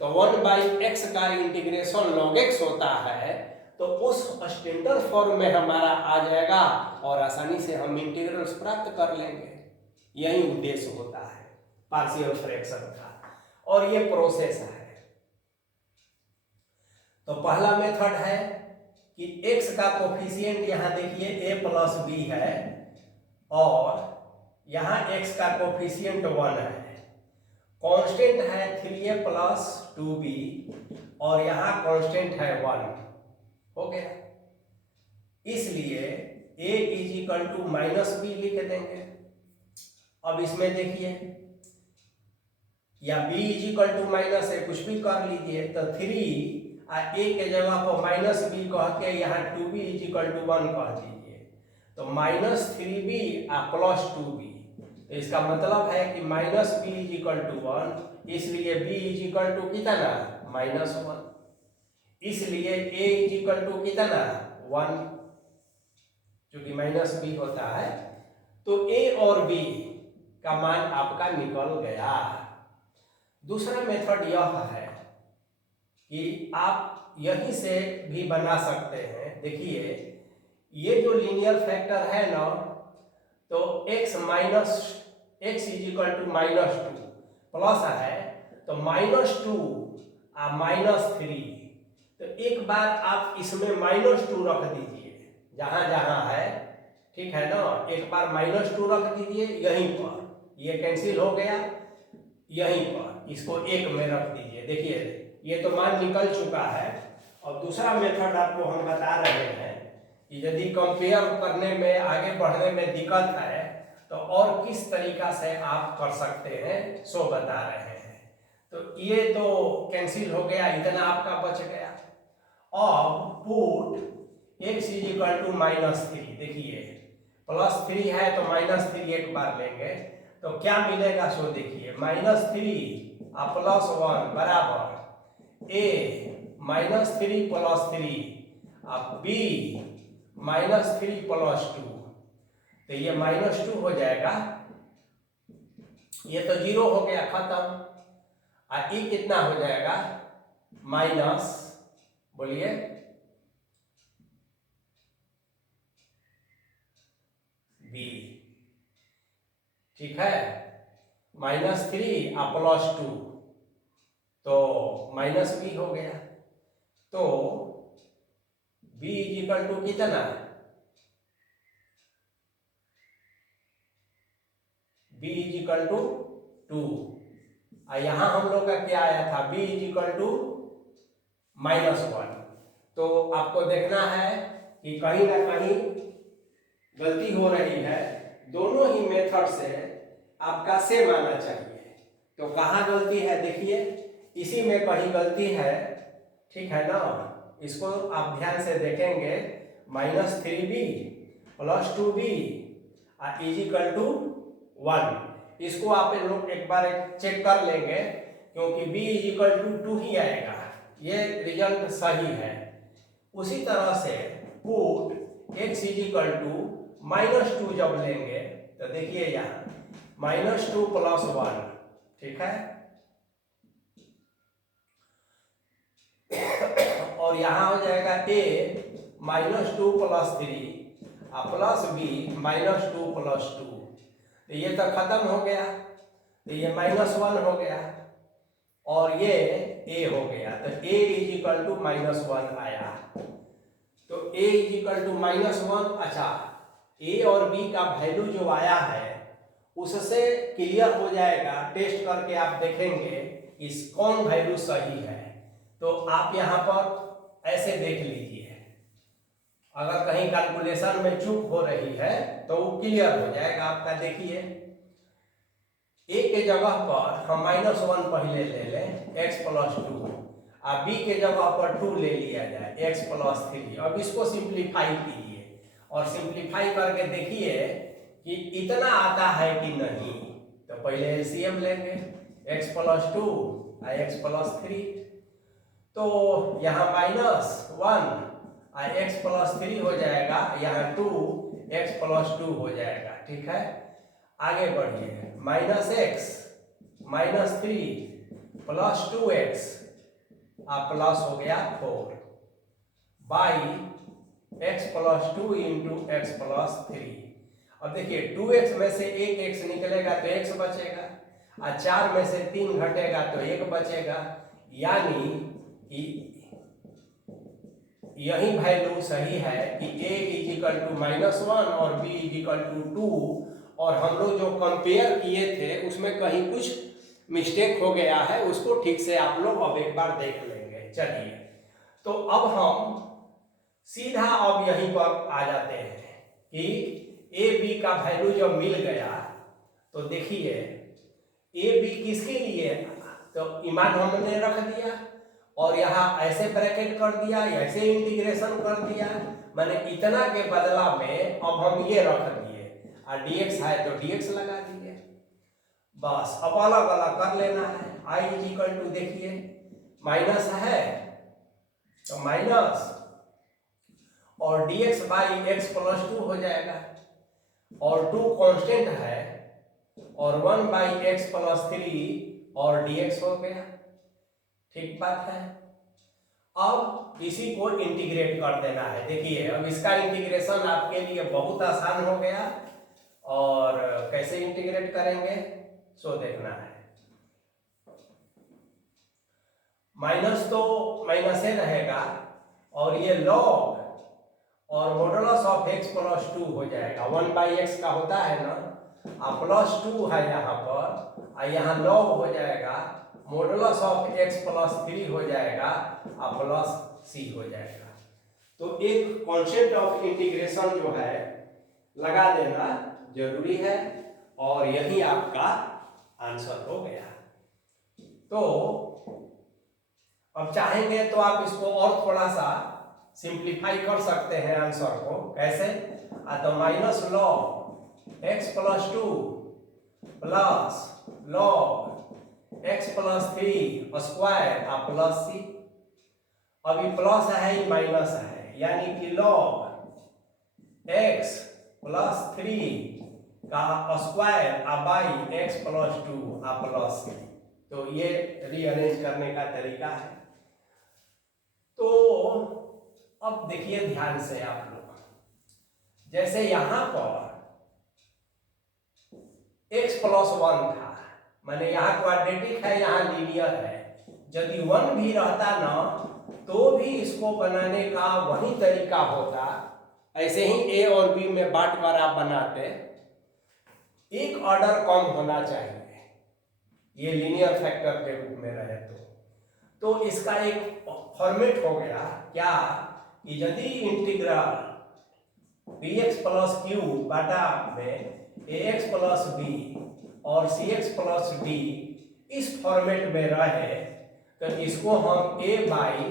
तो 1/x का इंटीग्रेशन log x होता है, तो उस स्टैंडर्ड फॉर्म में हमारा आ जाएगा और आसानी से हम इंटीग्रल्स प्राप्त कर लेंगे। यही उद्देश्य होता है पार्शियल फ्रैक्शन का, और ये प्रोसेस है। तो पहला मेथड है कि x का कोफिशिएंट यहाँ देखिए a प्लस बी है और यहाँ x का कोफिशिएंट 1 है, कांस्टेंट है 3a प्लस 2b और यहाँ कांस्टेंट है 1। हो गया, इसलिए a is equal to minus B लिख देंगे। अब इसमें देखिए या b is equal to minus है, कुछ भी कर लीजिए, तो 3 a के जगह पर माइनस बी कह के यहाँ 2b इज इक्वल टू 1 कह दीजिए, तो माइनस 3b प्लस 2b। तो इसका मतलब है कि minus B is equal to 1, इसलिए b इज इक्वल टू कितना माइनस 1, इसलिए a इज इक्वल टू कितना 1, जो कि माइनस बी होता है। तो a और b का मान आपका निकल गया। दूसरा मेथड यह है कि आप यहीं से भी बना सकते हैं। देखिए ये जो लीनियर फैक्टर है ना, तो x is equal to minus 2 plus है तो माइनस 2 और माइनस 3, तो एक बार आप इसमें माइनस 2 रख दीजिए जहां जहां है, ठीक है ना, एक बार माइनस 2 रख दीजिए यहीं पर, ये कैंसिल हो गया, यहीं पर इसको एक में रख दीजिए। देखिए ये तो मान निकल चुका है। और दूसरा मेथड आपको हम बता रहे हैं कि यदि कंपेयर करने में आगे बढ़ने में दिक्कत है तो और किस तरीका से आप कर सकते हैं सो बता रहे हैं। तो ये तो कैंसिल हो गया, इतना आपका बच गया। अब put x is equal to minus 3, देखिए प्लस 3 है तो माइनस 3 एक बार लेंगे तो क्या मिलेगा सो देखिए, माइनस 3 और प्लस 1 बराबर a माइनस 3 प्लस 3 और b माइनस 3 प्लस 2, तो ये माइनस 2 हो जाएगा, ये तो 0 हो गया खत्म। और e कितना हो जाएगा माइनस, बोलिए b, ठीक है, माइनस 3 और प्लस 2 तो माइनस b हो गया। तो b इज इक्वल टू कितना, b इज इक्वल टू 2, और यहां हम लोग का क्या आया था b is equal to minus 1। तो आपको देखना है कि कहीं ना कहीं गलती हो रही है, दोनों ही मेथड से आपका सेम आना चाहिए। तो कहाँ गलती है देखिए, इसी में कहीं गलती है, ठीक है ना, इसको आप ध्यान से देखेंगे, minus 3b plus 2b is equal to 1, इसको आप लोग एक बार चेक कर लेंगे क्योंकि b इज इक्वल टू 2 ही आएगा, ये रिजल्ट सही है। उसी तरह से put x is equal to minus 2 जब लेंगे तो देखिए यहाँ माइनस 2 प्लस 1, ठीक है, और यहाँ हो जाएगा a माइनस 2 प्लस 3 और प्लस b माइनस 2 प्लस 2, तो ये तो खत्म हो गया। तो ये -1 हो गया और ये a हो गया, तो a इज इक्वल टू -1 आया। तो a इज इक्वल टू -1। अच्छा, a और b का वैल्यू जो आया है उससे क्लियर हो जाएगा, टेस्ट करके आप देखेंगे इस कौन वैल्यू सही है। तो आप यहाँ पर ऐसे देख लीजिए, अगर कहीं कैलकुलेशन में चूक हो रही है तो वो क्लियर हो जाएगा आपका। देखिए a के जगह पर हम -1 पहले ले लें x+2, और b के जगह पर 2 ले लिया जाए x+3। अब इसको सिंप्लीफाई कीजिए और सिंप्लीफाई करके देखिए कि इतना आता है कि नहीं। तो पहले एलसीएम लेंगे x+2 और x+3, तो यहाँ -1 और x+3 हो जाएगा, यहाँ 2 x+2 हो जाएगा। ठीक है, आगे बढ़िए, -x -3 +2x और प्लस हो गया 4 बाई x+2 इंटू x+3। अब देखिए 2x में से एक x निकलेगा तो x बचेगा, और 4 में से 3 घटेगा तो 1 बचेगा, यानी कि यही वैल्यू सही है कि a इज इक्वल टू -1 और b इज इक्वल टू 2। और हम लोग जो कंपेयर किए थे उसमें कहीं कुछ मिस्टेक हो गया है, उसको ठीक से आप लोग अब एक बार देख लेंगे। चलिए, तो अब हम सीधा अब यहीं पर आ जाते हैं कि ए बी का वैल्यू जब मिल गया तो देखिए ए बी किसके लिए, तो इमान हमने रख दिया और यहाँ ऐसे ब्रैकेट कर दिया, ऐसे इंटीग्रेशन कर दिया, माने इतना के बदला में अब हम ये रख दिए, और dx है तो dx लगा दिए। बस अब अलग अलग कर लेना है। i इज इक्वल टू, देखिए माइनस है तो माइनस और dx बाई x+2 हो जाएगा, और 2 कांस्टेंट है और 1 बाई x+3 और dx हो गया। ठीक बात है। अब इसी को इंटीग्रेट कर देना है। देखिए अब इसका इंटीग्रेशन आपके लिए बहुत आसान हो गया, और कैसे इंटीग्रेट करेंगे सो देखना है। माइनस तो माइनस ही रहेगा, और ये लॉग और मॉडुलस ऑफ x+2 हो जाएगा। 1 बाई एक्स का होता है ना, +2 है यहाँ पर, और यहाँ लॉग हो जाएगा, मॉडुलस ऑफ x+3 हो जाएगा और प्लस c हो जाएगा। तो एक कॉन्सेप्ट ऑफ इंटीग्रेशन जो है लगा देना जरूरी है, और यही आपका आंसर हो गया। तो अब चाहेंगे तो आप इसको और थोड़ा सा सिंप्लीफाई कर सकते हैं आंसर को। कैसे, तो minus log x+2 plus log x+3 square और प्लस c। अभी प्लस है माइनस है, यानी कि लॉग x+3 का स्क्वायर बाई x+2 और प्लस c। तो ये रीअरेंज करने का तरीका है। तो अब देखिए ध्यान से आप लोग, जैसे यहां पर x+1 था, माने यहाँ क्वाड्रेटिक है, यहाँ लीनियर है। यदि 1 भी रहता ना तो भी इसको बनाने का वही तरीका होता, ऐसे ही a और b में बांटवारा बनाते, एक ऑर्डर कम होना चाहिए ये लीनियर फैक्टर के रूप में रहे तो इसका एक फॉर्मेट हो गया क्या, कि यदि इंटीग्रल bx+q बटा में ax प्लस b और cx प्लस d इस फॉर्मेट में रहे, तो इसको हम a by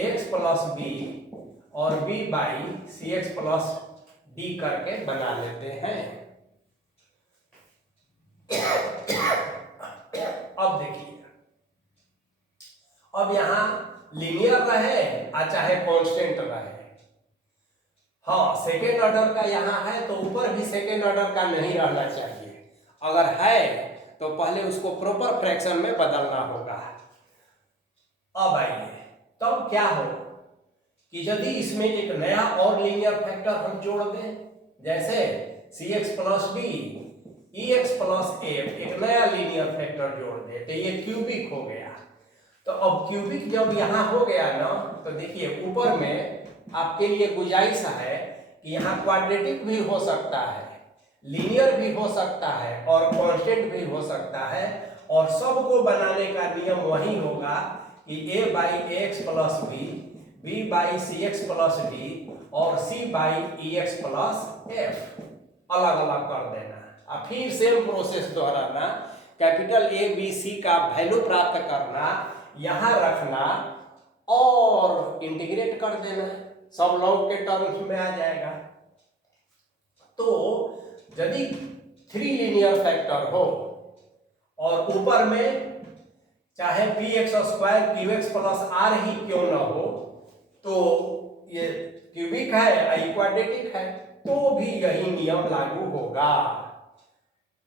ax plus b और b by cx plus d करके बना लेते हैं। अब देखिए, अब यहां लीनियर रहे चाहे कांस्टेंट रहे, हाँ सेकेंड ऑर्डर का यहाँ है तो ऊपर भी सेकेंड ऑर्डर का नहीं रहना चाहिए। अगर है तो पहले उसको प्रॉपर फ्रैक्शन में बदलना होगा। अब आइए तब क्या हो कि यदि इसमें एक नया और लीनियर फैक्टर हम जोड़ दें, जैसे cx प्लस d ई एक्स प्लस एफ एक नया लीनियर फैक्टर जोड़ दे तो ये क्यूबिक हो गया। तो अब क्यूबिक जब यहाँ हो गया ना, तो देखिए ऊपर में आपके लिए गुंजाइश है कि यहाँ क्वाड्रेटिक भी हो सकता है, लीनियर भी हो सकता है और कांस्टेंट भी हो सकता है, और सबको बनाने का नियम वही होगा कि a by A X plus B by C X plus D और c by E X plus F अलग अलग कर देना और फिर सेम प्रोसेस दोहराना। कैपिटल ए बी सी का वैल्यू प्राप्त करना, यहाँ रखना और इंटीग्रेट कर देना, सब लॉग के टर्म्स में आ जाएगा। तो यदि 3 लीनियर फैक्टर हो और ऊपर में चाहे p x square q x plus r ही क्यों ना हो, तो ये क्यूबिक है क्वाड्रेटिक है तो भी यही नियम लागू होगा।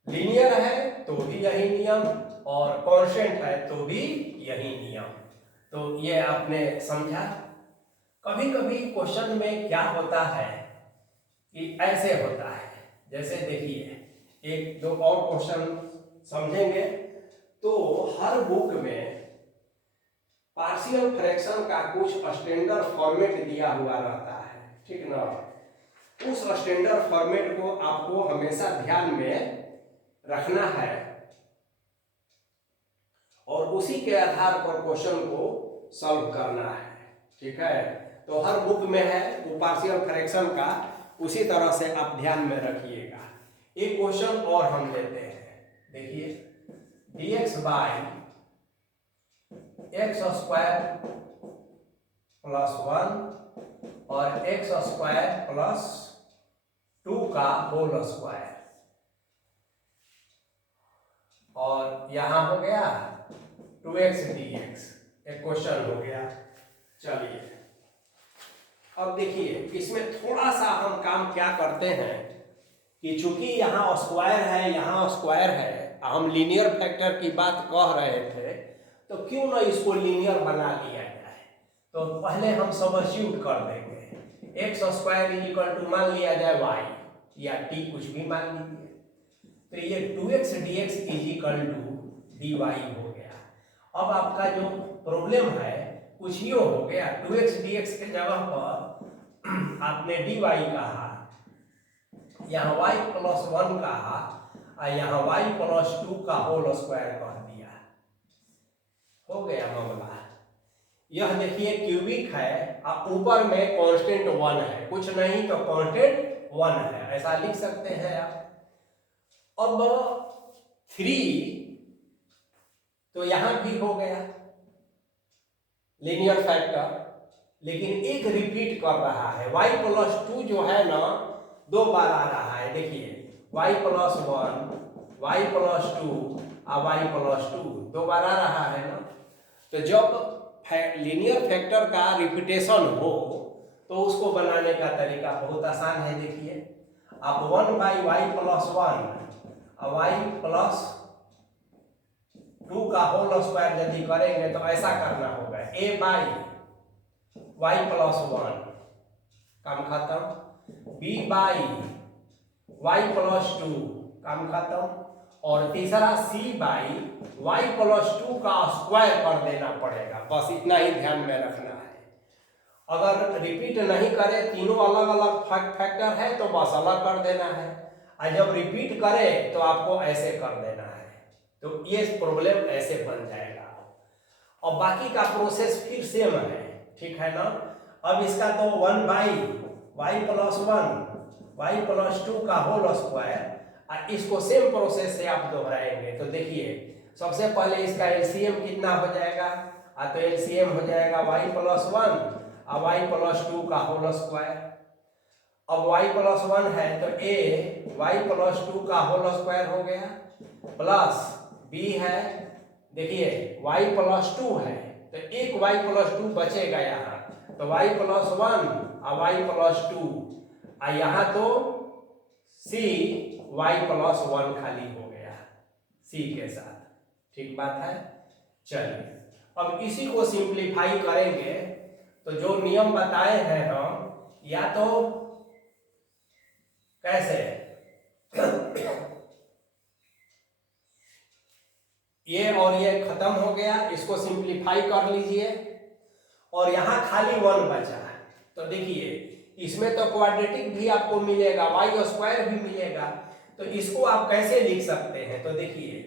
लीनियर है तो भी यही नियम और कांस्टेंट है तो भी यही नियम। तो ये आपने समझा। कभी कभी क्वेश्चन में क्या होता है कि ऐसे होता है, जैसे देखिए एक दो और क्वेश्चन समझेंगे। तो हर बुक में पार्शियल फ्रैक्शन का कुछ स्टैंडर्ड फॉर्मेट दिया हुआ रहता है, ठीक ना। उस स्टैंडर्ड फॉर्मेट को आपको हमेशा ध्यान में रखना है और उसी के आधार पर क्वेश्चन को सॉल्व करना है, ठीक है। तो हर बुक में है वो पार्शियल फ्रैक्शन का, उसी तरह से आप ध्यान में रखिएगा। एक क्वेश्चन और हम लेते हैं, देखिए dx by x square plus 1 और एक्स स्क्वायर प्लस 2 का होल स्क्वायर, और यहां हो गया 2x dx, एक क्वेश्चन हो गया। चलिए अब देखिए इसमें थोड़ा सा हम काम क्या करते हैं कि चूंकि यहाँ स्क्वायर है यहाँ स्क्वायर है, हम लीनियर फैक्टर की बात कह रहे थे, तो क्यों ना इसको लीनियर बना लिया जाए। तो पहले हम सबस्टिट्यूट कर देंगे, एक्स स्क्वायर इक्वल टू मान लिया जाए y या t कुछ भी मान लीजिए, तो ये 2x dx is equal to dy हो गया। अब आपका जो प्रॉब्लम है कुछ यो हो गया, 2x dx के जगह पर आपने dy कहा, यहाँ y प्लस 1 कहा और यहाँ y प्लस 2 का होल स्क्वायर कर दिया, हो गया मामला। यह देखिए क्यूबिक है और ऊपर में कांस्टेंट 1 है, कुछ नहीं तो कांस्टेंट 1 है, ऐसा लिख सकते हैं आप। अब 3 तो यहां भी हो गया लीनियर फैक्टर, लेकिन एक रिपीट कर रहा है, y प्लस 2 जो है ना 2 बार आ रहा है। देखिए y प्लस 1, y प्लस 2 और y प्लस 2 2 बार आ रहा है ना। तो जब लीनियर फैक्टर का रिपीटेशन हो तो उसको बनाने का तरीका बहुत आसान है। देखिए आप 1 बाई वाई प्लस 1 और y प्लस 2 का होल स्क्वायर यदि करेंगे तो ऐसा करना होगा, a बाई वाई प्लस 1 काम खत्म, b बाई वाई प्लस 2 काम खत्म, और तीसरा c बाई वाई प्लस 2 का स्क्वायर कर देना पड़ेगा। बस इतना ही ध्यान में रखना है। अगर रिपीट नहीं करे, तीनों अलग अलग फैक्टर है तो बस अलग कर देना है, और जब रिपीट करे तो आपको ऐसे कर देना है। तो ये प्रॉब्लम ऐसे बन जाएगा। और बाकी का प्रोसेस फिर सेम है, ठीक है ना। अब इसका तो 1 by Y plus 1 Y plus 2 का होल स्क्वायर, इसको सेम प्रोसेस से आप दोहराएंगे। तो देखिए सबसे पहले इसका एलसीएम कितना हो जाएगा, तो एलसीएम हो जाएगा y प्लस 1 और y प्लस 2 का होल स्क्वायर। अब y प्लस 1 है तो a y प्लस 2 का होल स्क्वायर हो गया, प्लस b है, देखिए y प्लस 2 है तो एक y प्लस 2 बचेगा यहाँ, तो y प्लस 1 और y प्लस 2, और यहाँ तो c y प्लस 1 खाली हो गया c के साथ, ठीक बात है। चलिए अब इसी को सिंप्लीफाई करेंगे तो जो नियम बताए हैं हम, या तो कैसे ये और ये खत्म हो गया, इसको सिंप्लीफाई कर लीजिए और यहाँ खाली 1 बचा है। तो देखिए इसमें तो क्वाड्रेटिक भी आपको मिलेगा, वाई स्क्वायर भी मिलेगा, तो इसको आप कैसे लिख सकते हैं? तो देखिए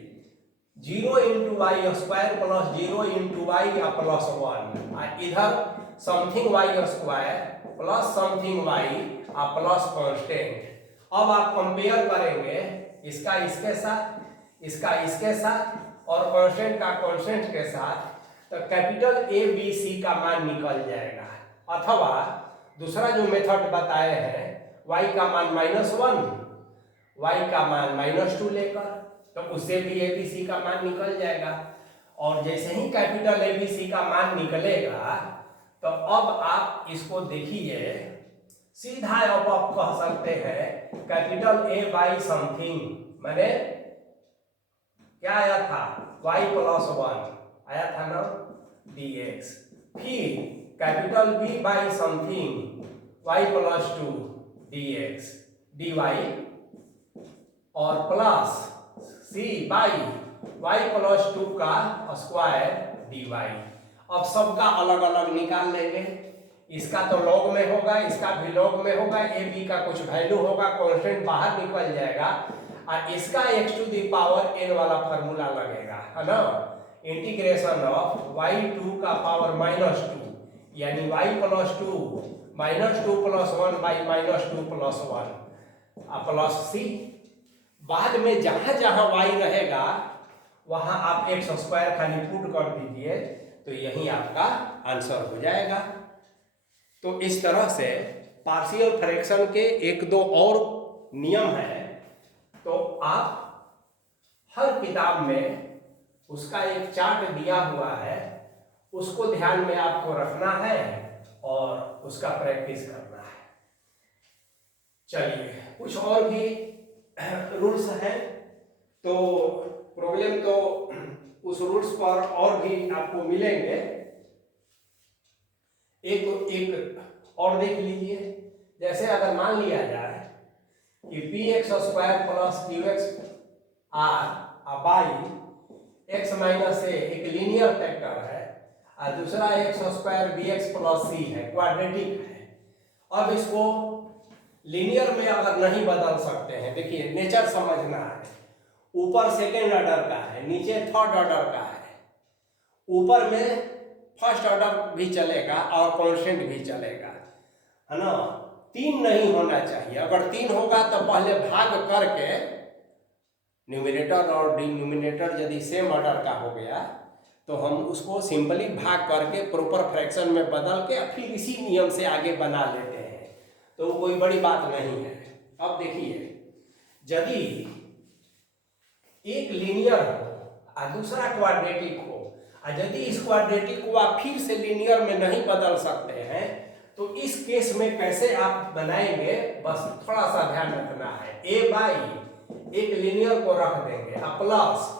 0 into Y square plus 0 into Y plus 1, इधर something Y square plus something Y plus constant. अब आप कंपेयर करेंगे इसका इसके साथ, इसका इसके साथ और कांस्टेंट का कांस्टेंट के साथ, तो कैपिटल ए बी सी का मान निकल जाएगा। अथवा दूसरा जो मेथड बताए हैं y का मान -1, y का मान -2 लेकर, तो उससे भी ए बी सी का मान निकल जाएगा। और जैसे ही कैपिटल ए बी सी का मान निकलेगा तो अब आप इसको देखिए, सीधा अब आप कह सकते हैं कैपिटल ए बाई समथिंग, माने क्या आया था y प्लस 1 आया था ना dx, फिर capital B by something y plus 2 dx dy और plus C by y plus 2 का स्क्वायर dy। अब सबका अलग अलग निकाल लेंगे, इसका तो लॉग में होगा, इसका भी लॉग में होगा, ए बी का कुछ वैल्यू होगा, कांस्टेंट बाहर निकल जाएगा और इसका x to the power n वाला फार्मूला लगेगा, है ना। इंटीग्रेशन ऑफ y2 का पावर -2 यानी y plus 2 -2 plus 1 by -2 plus 1 plus c। बाद में जहां जहां y रहेगा वहां आप एक्स स्क्वायर खाली पुट कर दीजिए, तो यही आपका आंसर हो जाएगा। तो इस तरह से पार्शियल फ्रैक्शन के एक दो और नियम है, तो आप हर किताब में उसका एक चार्ट दिया हुआ है, उसको ध्यान में आपको रखना है और उसका प्रैक्टिस करना है। चलिए कुछ और भी रूल्स हैं, तो प्रॉब्लम तो उस रूल्स पर और भी आपको मिलेंगे। एक और देख लीजिए, जैसे अगर मान लिया जाए कि p x square plus q x r by x minus a एक लीनियर फैक्टर है और दूसरा x square b x plus c है, क्वाड्रेटिक है। अब इसको लीनियर में अगर नहीं बदल सकते हैं, देखिए नेचर समझना है, ऊपर सेकेंड ऑर्डर का है, नीचे थर्ड ऑर्डर का है, ऊपर में फर्स्ट ऑर्डर भी चलेगा और कांस्टेंट भी चलेगा, है ना। 3 नहीं होना चाहिए, अगर 3 होगा तो पहले भाग करके न्यूमरेटर और डिनोमिनेटर यदि सेम ऑर्डर का हो गया तो हम उसको सिंपली भाग करके प्रॉपर फ्रैक्शन में बदल के फिर इसी नियम से आगे बना लेते हैं, तो कोई बड़ी बात नहीं है। अब देखिए यदि एक लीनियर हो और दूसरा क्वाड्रेटिक हो, और यदि इस क्वाड्रेटिक को आप फिर से लीनियर में नहीं बदल सकते हैं, तो इस केस में कैसे आप बनाएंगे, बस थोड़ा सा ध्यान रखना है। ए बाई एक लीनियर को रख देंगे प्लस,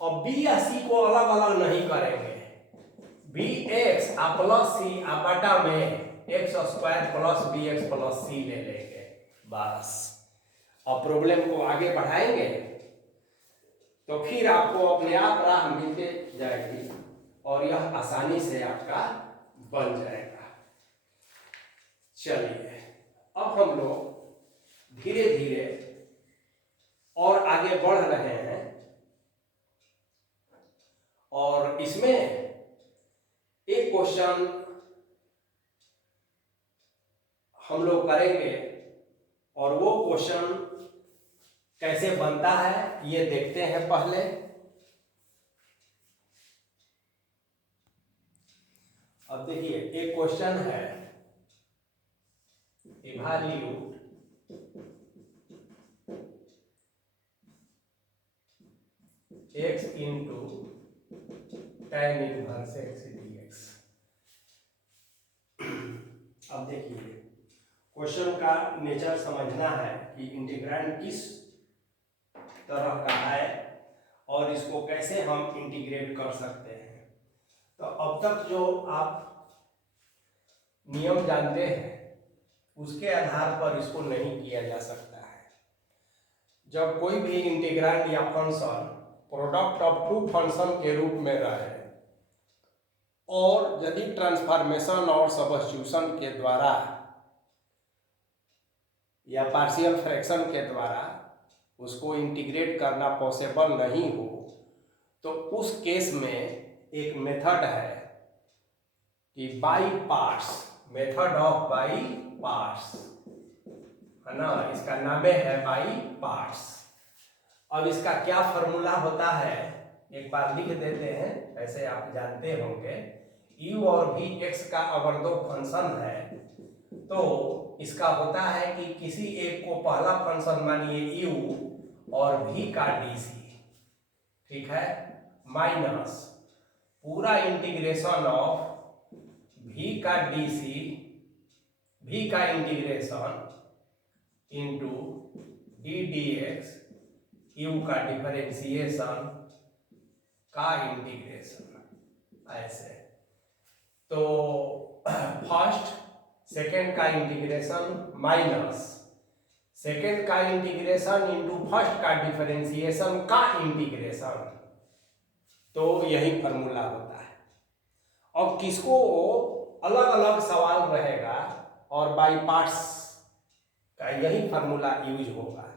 और बी या सी को अलग अलग नहीं करेंगे, बी एक्स प्लस सी बटा में x square plus b x plus c ले लेंगे, बस। और प्रॉब्लम को आगे बढ़ाएंगे तो फिर आपको अपने आप राह मिलते जाएगी और यह आसानी से आपका बन जाएगा। चलिए अब हम लोग धीरे धीरे और आगे बढ़ रहे हैं और इसमें एक क्वेश्चन हम लोग करेंगे और वो क्वेश्चन कैसे बनता है ये देखते हैं पहले। अब देखिए एक क्वेश्चन है, evaluate x into tan inverse x dx। अब देखिए क्वेश्चन का नेचर समझना है कि इंटीग्रैंड किस तरह का है और इसको कैसे हम इंटीग्रेट कर सकते हैं। तो अब तक जो आप नियम जानते हैं उसके आधार पर इसको नहीं किया जा सकता है। जब कोई भी इंटीग्रैंड या function product of two function के रूप में रहे और यदि ट्रांसफॉर्मेशन और सब्स्टिट्यूशन के द्वारा या पार्शियल फ्रैक्शन के द्वारा उसको इंटीग्रेट करना पॉसिबल नहीं हो तो उस केस में एक मेथड है कि by parts, method of by parts, है ना, इसका नाम है बाई पार्ट्स। अब इसका क्या फॉर्मूला होता है एक बार लिख देते हैं, ऐसे आप जानते होंगे। u और v x का अगर दो फंक्शन है तो इसका होता है कि किसी एक को पहला फंक्शन मानिए u और v का dc, ठीक है, माइनस पूरा इंटीग्रेशन ऑफ v का dc, v का integration into d dx, u का डिफरेंशिएशन का इंटीग्रेशन, ऐसे। तो फर्स्ट सेकेंड का इंटीग्रेशन माइनस सेकेंड का इंटीग्रेशन इंटू फर्स्ट का डिफरेंशिएशन का इंटीग्रेशन, तो यही फॉर्मूला होता है। अब किसको अलग अलग सवाल रहेगा और बाई पार्ट्स का यही फॉर्मूला यूज होगा।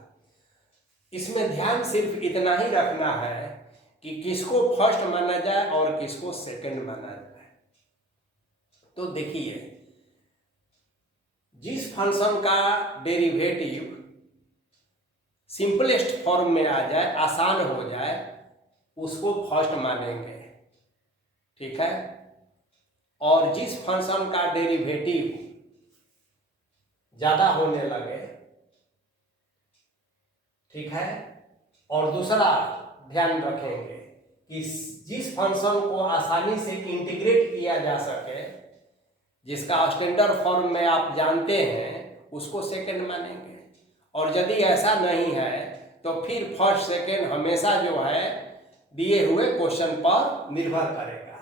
इसमें ध्यान सिर्फ इतना ही रखना है कि किसको फर्स्ट माना जाए और किसको सेकंड माना जाए। तो देखिए, जिस फंक्शन का डेरिवेटिव सिंपलेस्ट फॉर्म में आ जाए, आसान हो जाए, उसको फर्स्ट मानेंगे, ठीक है। और जिस फंक्शन का डेरिवेटिव ज्यादा होने लगे, ठीक है, और दूसरा ध्यान रखेंगे कि जिस फंक्शन को आसानी से इंटीग्रेट किया जा सके, जिसका स्टैंडर्ड फॉर्म में आप जानते हैं, उसको सेकंड मानेंगे। और यदि ऐसा नहीं है तो फिर फर्स्ट सेकंड हमेशा जो है दिए हुए क्वेश्चन पर निर्भर करेगा।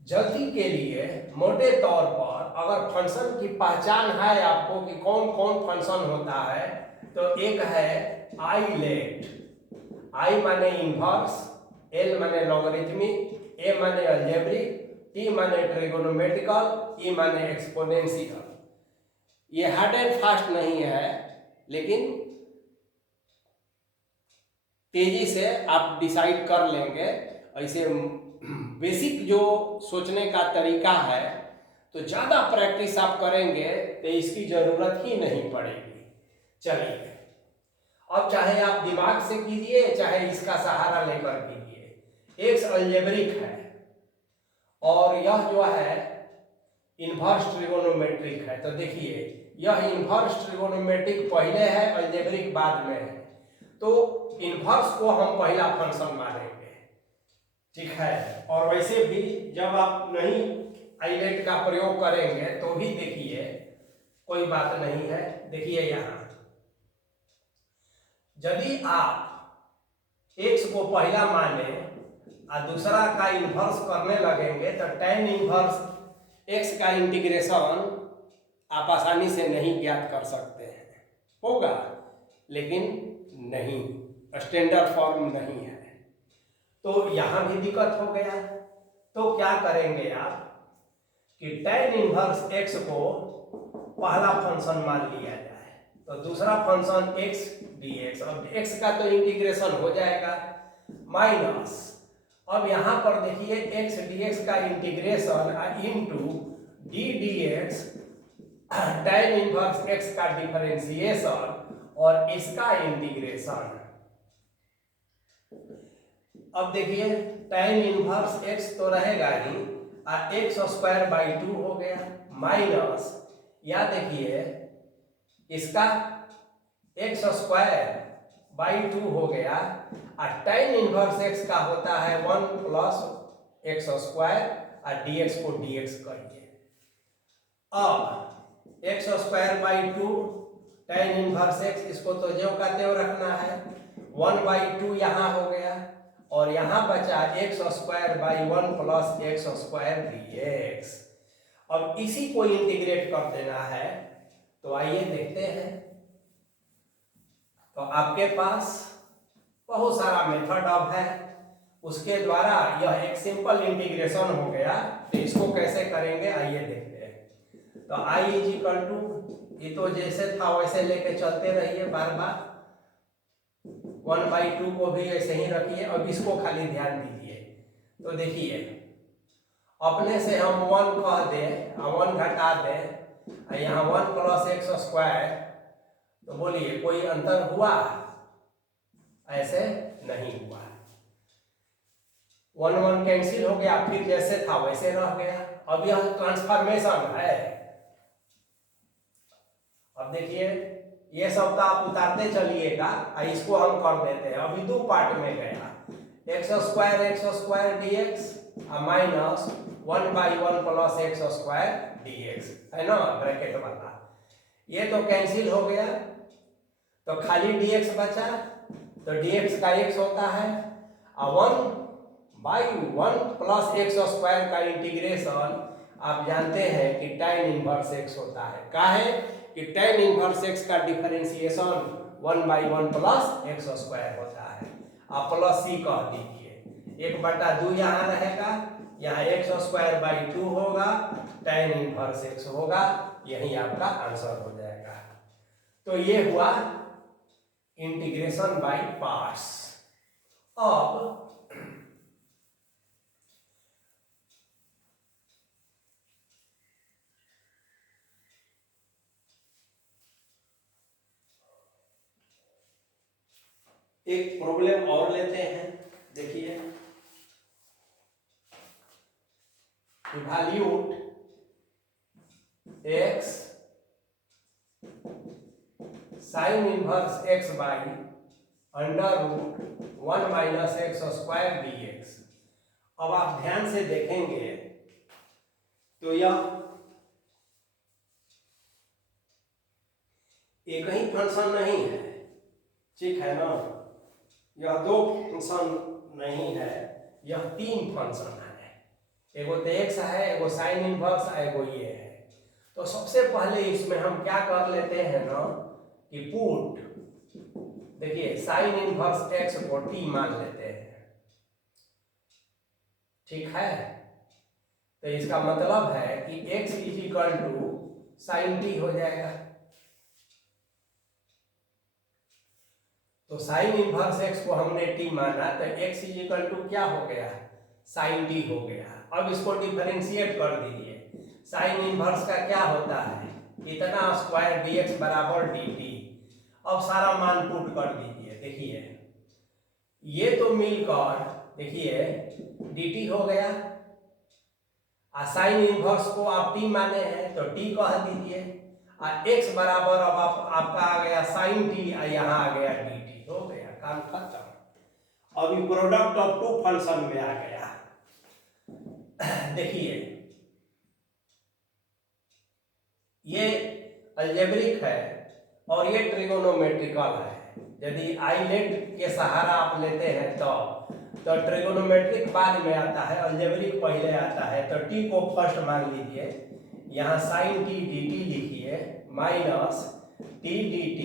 जल्दी के लिए मोटे तौर पर अगर फंक्शन की पहचान है आपको कि कौन कौन फंक्शन होता है, तो एक है आई लेट, आई माने इनवर्स, एल माने लॉगरिथमिक, ए माने अलजेब्रिक, टी माने ट्रिगोनोमेट्रिकल, ई माने एक्सपोनेंशियल। ये हार्ड एंड फास्ट नहीं है, लेकिन तेजी से आप डिसाइड कर लेंगे। ऐसे बेसिक जो सोचने का तरीका है, तो ज़्यादा प्रैक्टिस आप करेंगे तो इसकी ज़रूरत ही नहीं पड़ेगी। चलिए, अब चाहे आप दिमाग से कीजिए चाहे इसका सहारा लेकर कीजिए। एक्स अलजेब्रिक है और यह जो है इनवर्स ट्रिगोनोमेट्रिक है। तो देखिए, यह इनवर्स ट्रिगोनोमेट्रिक पहले है, अलजेब्रिक बाद में है। तो इनवर्स को हम पहला फंक्शन मानेंगे, ठीक है। और वैसे भी जब आप नहीं आइलेट का प्रयोग करेंगे तो भी देखिए कोई बात नहीं है। देखिए यहाँ यदि आप x को पहला माने और दूसरा का इन्वर्स करने लगेंगे तो tan इन्वर्स x का इंटीग्रेशन आप आसानी से नहीं ज्ञात कर सकते हैं। होगा, लेकिन नहीं, स्टैंडर्ड फॉर्म नहीं है, तो यहाँ भी दिक्कत हो गया। तो क्या करेंगे आप कि tan इन्वर्स x को पहला फंक्शन मान लिया जाए, तो दूसरा फंक्शन x dx, अब x का तो इंटीग्रेशन हो जाएगा माइनस, अब यहाँ पर देखिए x dx का integration into d dx tan inverse x का डिफरेंशिएशन और इसका इंटीग्रेशन। अब देखिए tan इन्वर्स x तो रहेगा ही और x स्क्वायर बाई 2 हो गया माइनस, या देखिए इसका x स्क्वायर बाई 2 हो गया और tan इन्वर्स x का होता है 1 प्लस x स्क्वायर और dx को dx करिए। अब x square by 2 tan inverse x, इसको तो ज्यों का त्यों रखना है, 1 बाई 2 यहाँ हो गया और यहाँ बचा x square by 1 plus x square dx। अब इसी को इंटीग्रेट कर देना है, तो आइए देखते हैं। तो आपके पास बहुत सारा मेथड अब है, उसके द्वारा यह एक सिंपल इंटीग्रेशन हो गया। तो इसको कैसे करेंगे आइए देखते हैं। तो i इज इक्वल टू, ये तो जैसे था वैसे लेके चलते रहिए, बार बार 1/2 को भी ऐसे ही रखिए। अब इसको खाली ध्यान दीजिए। तो देखिए अपने से हम 1 कह दें, 1 घटा दें, यहाँ 1 प्लस एक्स स्क्वायर, तो बोलिए कोई अंतर हुआ? ऐसे नहीं हुआ। 1 1 कैंसिल हो गया, फिर जैसे था वैसे रह गया। अब यह ट्रांसफॉर्मेशन है। अब देखिए ये सब तो आप उतारते चलिएगा, इसको हम कर देते हैं। अभी 2 पार्ट में गया, x square d x minus 1/1 plus x square d x, है ना, ब्रैकेट वाला। ये तो कैंसिल हो गया, तो खाली dx बचा। तो dx का x होता है, और 1/1 प्लस एक्स स्क्वायर का इंटीग्रेशन आप जानते हैं कि tan इनवर्स x होता है। का है कि tan इनवर्स x का डिफरेंशिएशन 1/1 प्लस एक्स स्क्वायर होता है। आप प्लस c कह दीजिए, 1/2 यहाँ रहेगा, यहाँ एक्स स्क्वायर बाई 2 होगा, tan इनवर्स x होगा। यही आपका आंसर हो जाएगा। तो ये हुआ इंटीग्रेशन बाय पार्ट्स। अब एक प्रॉब्लम और लेते हैं। देखिए इवैल्यूट x sign inverse x by √1 minus X square dx। अब आप ध्यान से देखेंगे तो यह एक ही फंक्शन नहीं है, ठीक है ना। यह 2 फंक्शन नहीं है, यह 3 फंक्शन है। एगो तो x है, एगो साइन इनवर्स, एगो ये है। तो सबसे पहले इसमें हम क्या कर लेते हैं ना कि पुट, देखिए साइन इनवर्स x को t मान लेते हैं, ठीक है। तो इसका मतलब है कि x is equal to sine t हो जाएगा। तो साइन इनवर्स x को हमने t माना, तो x इज इक्वल टू क्या हो गया? साइन t हो गया। अब इसको डिफरेंशिएट कर दीजिए। साइन इनवर्स का क्या होता है? इतना स्क्वायर dx बराबर dt। अब सारा मान पुट कर दीजिए। देखिए ये तो मिलकर देखिए dt हो गया, साइन इनवर्स को आप t माने हैं तो t कह दीजिए, और x बराबर अब आपका आ गया साइन t, यहाँ आ गया dt। हो गया काम खत्म। अभी प्रोडक्ट ऑफ 2 फंक्शन में आ गया। देखिए ये अलजेब्रिक है और ये ट्रिगोनोमेट्रिकल है। यदि आइलेट के सहारा आप लेते हैं तो ट्रिगोनोमेट्रिक बाद में आता है, अलजेब्रिक पहले आता है। तो t को फर्स्ट मान लीजिए, यहाँ साइन t dt लिखिए, माइनस t dt,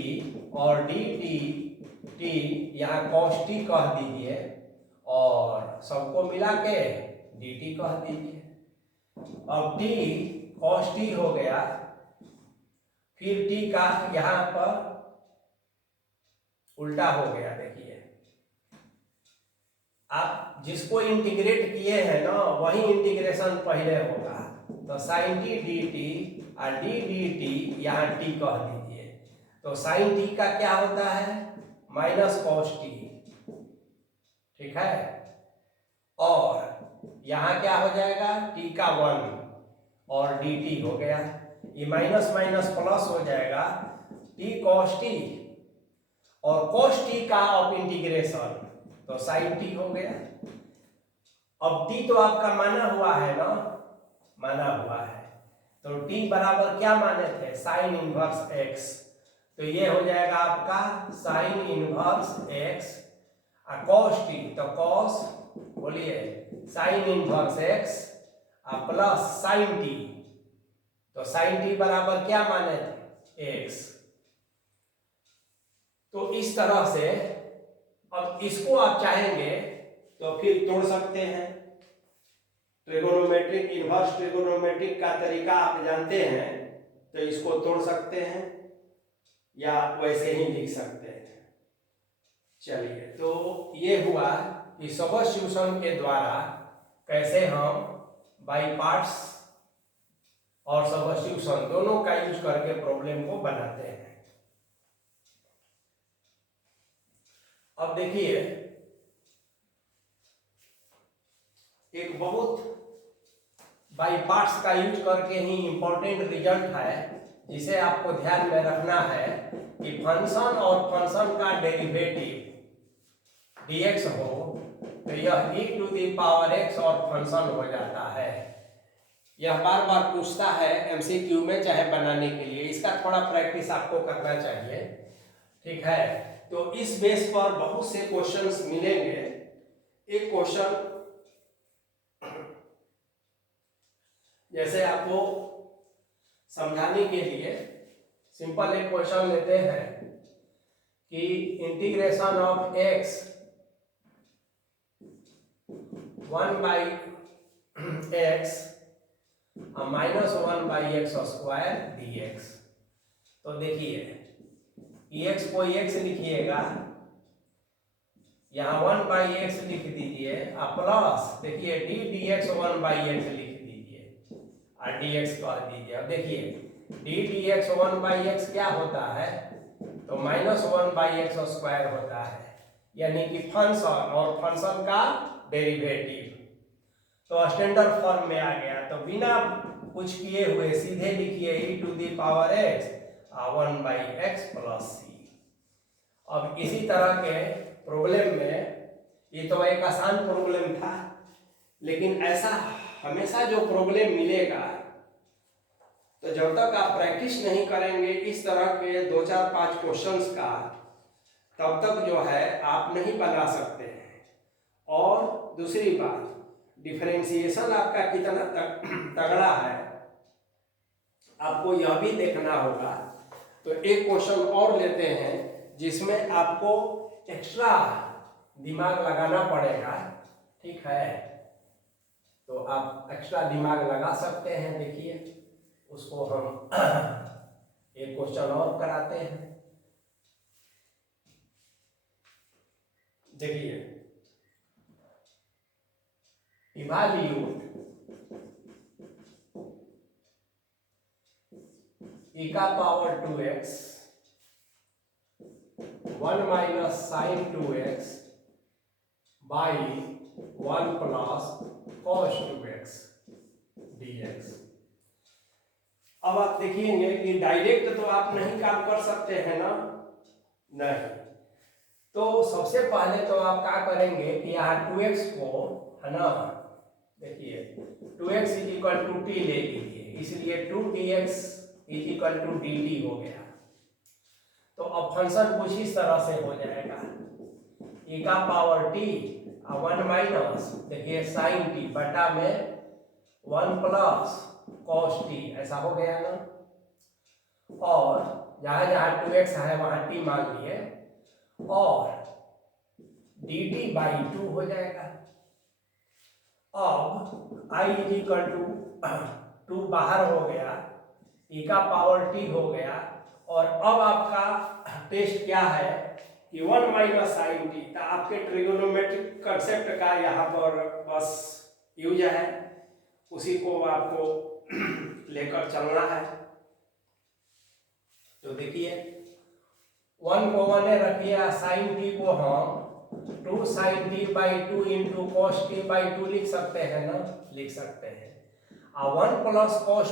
और dt t यहाँ cos t कह दीजिए, और सबको मिला के dt कह दीजिए। अब t cos t हो गया, फिर t का यहाँ पर उल्टा हो गया। देखिए आप जिसको इंटीग्रेट किए हैं ना वही इंटीग्रेशन पहले होगा। तो साइन t dt और d dt यहाँ t कह दीजिए। तो साइन t का क्या होता है? माइनस cos t, ठीक है। और यहाँ क्या हो जाएगा? t का 1 और dt हो गया। ये माइनस माइनस प्लस हो जाएगा, t cos t और cos t का ऑफ इंटीग्रेशन, तो साइन t हो गया। अब t तो आपका माना हुआ है ना, माना हुआ है। तो t बराबर क्या माने थे? Sign inverse x। तो ये हो जाएगा आपका साइन इनवर्स x, और cos t तो cos, बोलिए sign inverse x plus sign t। तो साइन t बराबर क्या माने थे? x। तो इस तरह से अब इसको आप चाहेंगे तो फिर तोड़ सकते हैं। ट्रिगोनोमेट्रिक, इनवर्स ट्रिगोनोमेट्रिक का तरीका आप जानते हैं, तो इसको तोड़ सकते हैं या वैसे ही लिख सकते हैं। चलिए, तो ये हुआ कि सब्स्टिट्यूशन के द्वारा कैसे हम बाई पार्ट्स और सब्स्टिट्यूशन दोनों का यूज करके प्रॉब्लम को बनाते हैं। अब देखिए, एक बहुत बाई पार्ट्स का यूज करके ही इंपॉर्टेंट रिजल्ट है, जिसे आपको ध्यान में रखना है कि फंक्शन और फंक्शन का डेरिवेटिव dx हो तो यह e to the power x और फंक्शन हो जाता है। यह बार बार पूछता है एमसीक्यू में, चाहे बनाने के लिए इसका थोड़ा प्रैक्टिस आपको करना चाहिए, ठीक है। तो इस बेस पर बहुत से क्वेश्चंस मिलेंगे। एक क्वेश्चन जैसे आपको समझाने के लिए सिंपल एक क्वेश्चन लेते हैं कि integration of x 1 by x minus 1 by x square dx। तो देखिए, ex को x लिखिएगा, यहाँ 1 बाई एक्स लिख दीजिए, प्लस देखिए d dx 1 बाई एक्स लिख दीजिए और dx कर दीजिए। अब देखिए d dx 1 बाई एक्स क्या होता है, तो माइनस 1 बाई एक्स स्क्वायर होता है, यानी कि फंक्शन और फंक्शन का डेरिवेटिव। तो स्टैंडर्ड फॉर्म में आ गया, तो बिना कुछ किए हुए सीधे लिखिए e to the power x 1 by X plus c। अब इसी तरह के प्रॉब्लम में, ये तो एक आसान प्रॉब्लम था, लेकिन ऐसा हमेशा जो प्रॉब्लम मिलेगा, तो जब तक आप प्रैक्टिस नहीं करेंगे इस तरह के 2 4 5 क्वेश्चंस का, तब तक जो है आप नहीं बना सकते हैं। और दूसरी बात, डिफरेंशिएशन आपका कितना तगड़ा है आपको यह भी देखना होगा। तो एक क्वेश्चन और लेते हैं जिसमें आपको एक्स्ट्रा दिमाग लगाना पड़ेगा, ठीक है। तो आप एक्स्ट्रा दिमाग लगा सकते हैं। देखिए, उसको हम एक क्वेश्चन और कराते हैं। देखिए, इवैल्यूएट e का power 2x 1 minus sine 2x by 1 plus cos 2x dx। अब आप देखिएंगे कि डायरेक्ट तो आप नहीं काम कर सकते हैं ना, नहीं। तो सबसे पहले तो आप क्या करेंगे कि यहाँ 2x को, है ना, देखिए 2x is equal to t ले लीजिए, इसलिए 2 dx is equal to dt हो गया। तो अब फंक्शन कुछ इस तरह से हो जाएगा, e का पावर t 1 माइनस देखिए साइन t बटा में 1 प्लस कॉस t, ऐसा हो गया ना। और जहां जहां 2x है वहां t मान लिए, और dt बाई 2 हो जाएगा। अब i इज इक्वल टू 2 बाहर हो गया, e का पावर t हो गया। और अब आपका टेस्ट क्या है कि 1 माइनस साइन टी, तो आपके ट्रिगोनोमेट्रिक कंसेप्ट का यहाँ पर बस यूज है, उसी को आपको लेकर चलना है। तो देखिए 1 को 1 रखिए, साइन टी को हम 2 sine T by 2 into cos T by 2 लिख सकते हैं ना, लिख सकते हैं। 1 प्लस कॉस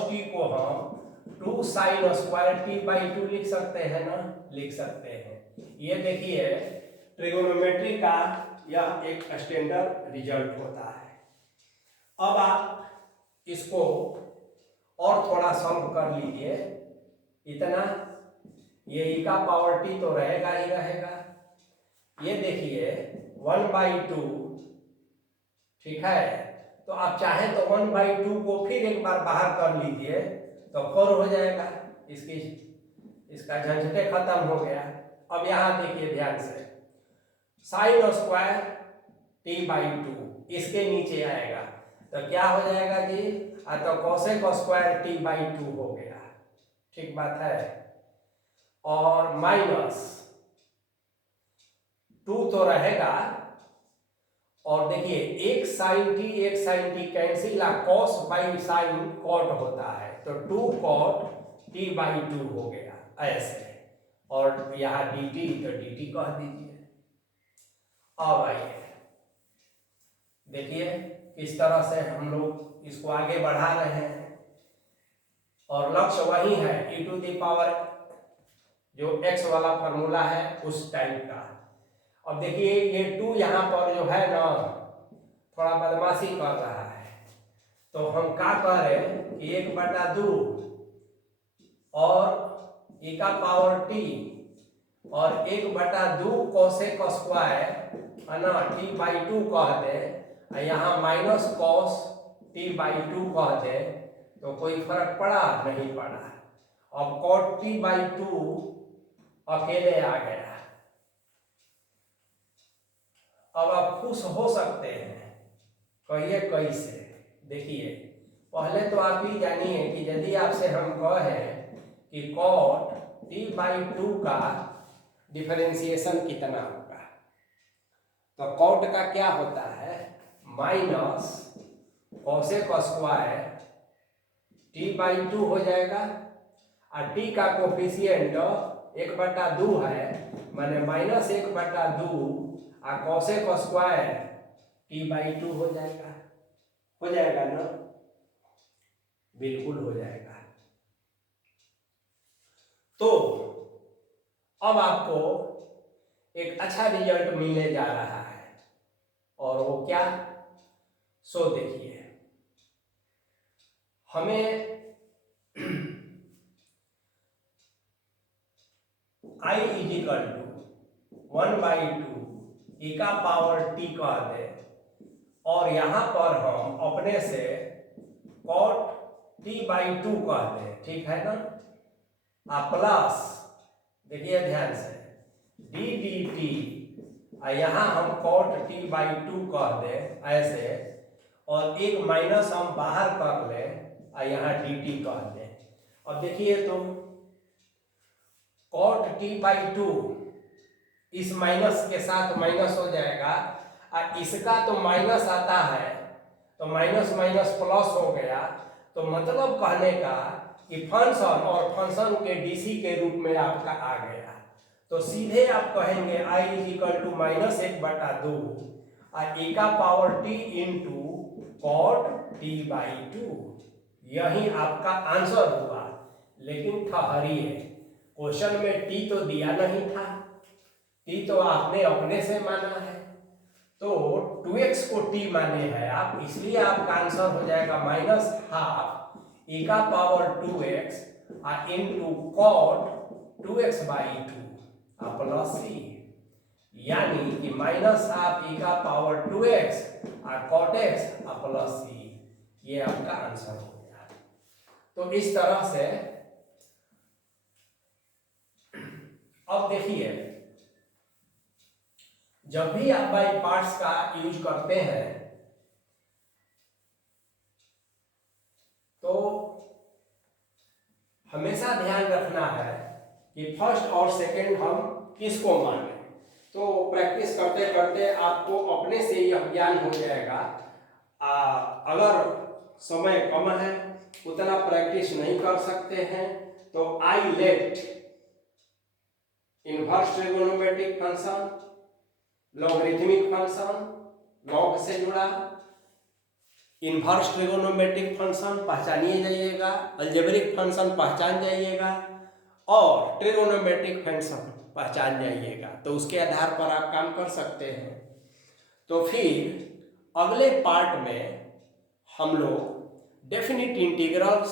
टी को हम 2 साइन स्क्वायर टी बाई 2 लिख सकते हैं ना, लिख सकते हैं। ये देखिए ट्रिगोनोमेट्री का यह एक स्टैंडर्ड रिजल्ट होता है। अब आप इसको और थोड़ा सॉल्व कर लीजिए। इतना, ये e का पावर t तो रहेगा ही रहेगा। ये देखिए 1 बाई 2, ठीक है। तो आप चाहे तो 1 बाई 2 को फिर एक बार बाहर कर लीजिए, तो 4 हो जाएगा। इसका झंझटे खत्म हो गया। अब यहाँ देखिए ध्यान से, साइन स्क्वायर t/2 इसके नीचे आएगा तो क्या हो जाएगा जी, तो कोसेक स्क्वायर t/2 हो गया, ठीक बात है। और माइनस 2 तो रहेगा, और देखिए एक sine T cancel, cos by sine cot होता है, तो 2 कॉट t/2 हो गया ऐसे, और यहाँ dt तो dt कह दीजिए। अब आइए देखिए किस तरह से हम लोग इसको आगे बढ़ा रहे हैं, और लक्ष्य वही है e⁻, जो x वाला फॉर्मूला है उस टाइप का। अब देखिए ये 2 यहाँ पर जो है ना थोड़ा बदमाशी कर रहा है, तो हम क्या कह रहे हैं कि 1/2 और e⁻t और 1/2 कोसेक स्क्वायर है ना t/2 कह दे, यहाँ माइनस कॉस t/2 कह दे, तो कोई फर्क पड़ा नहीं पड़ा। अब cot t/2 अकेले आ गया। अब आप खुश हो सकते हैं, कहिए कैसे। देखिए पहले तो आप ही जानिए कि यदि आपसे हम कहें कि cot t/2 का डिफरेंशिएशन कितना होगा, तो cot का क्या होता है, माइनस कोसेक स्क्वायर t/2 हो जाएगा, और t का कोफिशिएंट 1/2 है, माने माइनस 1/2 और कोसेक स्क्वायर t/2 हो जाएगा ना, बिल्कुल हो जाएगा। तो अब आपको एक अच्छा रिजल्ट मिलने जा रहा है, और वो क्या, सो देखिए हमें I इजिकल टू 1/2 e⁻t कह दे, और यहां पर हम अपने से cot t/2 कह दे, ठीक है ना, प्लस देखिए ध्यान से d dt, यहां हम cot t/2 कह दे ऐसे, और एक माइनस हम बाहर कर ले, यहाँ dt कह दे। अब देखिए तो cot t/2 इस माइनस के साथ माइनस हो जाएगा, और इसका तो माइनस आता है, तो माइनस माइनस प्लस हो गया, तो मतलब कहने का कि फंक्शन और फंक्शन के डीसी के रूप में आपका आ गया, तो सीधे आप कहेंगे I इजिकल टू -1/2 और e⁻t इंटू cot t/2, यही आपका आंसर हुआ। लेकिन ठहरिए, क्वेश्चन में t तो दिया नहीं था, t तो आपने अपने से माना है, तो 2x को t माने हैं आप, इसलिए आपका आंसर हो जाएगा -12 e⁻2x into cot 2x/2 plus c, यानी कि -12 e⁻2x और cot x प्लस c, ये आपका आंसर हो गया। तो इस तरह से अब देखिए, जब भी आप बाई पार्ट्स का यूज करते हैं तो हमेशा ध्यान रखना है कि फर्स्ट और सेकंड हम किसको माने। तो प्रैक्टिस करते करते आपको अपने से यह ज्ञान हो जाएगा। अगर समय कम है, उतना प्रैक्टिस नहीं कर सकते हैं, तो I let inverse trigonometric function, logarithmic function, log से जुड़ा इनवर्स ट्रिगोनोमेट्रिक फंक्शन पहचानिए जाइएगा, अलजेब्रिक फंक्शन पहचान जाइएगा, और ट्रिगोनोमेट्रिक फंक्शन पहचान जाइएगा, तो उसके आधार पर आप काम कर सकते हैं। तो फिर अगले पार्ट में हम लोग डेफिनिट इंटीग्रल्स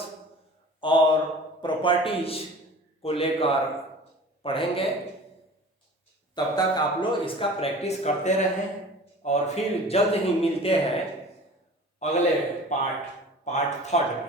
और प्रॉपर्टीज को लेकर पढ़ेंगे। तब तक आप लोग इसका प्रैक्टिस करते रहें, और फिर जल्द ही मिलते हैं अगले पार्ट 3 में।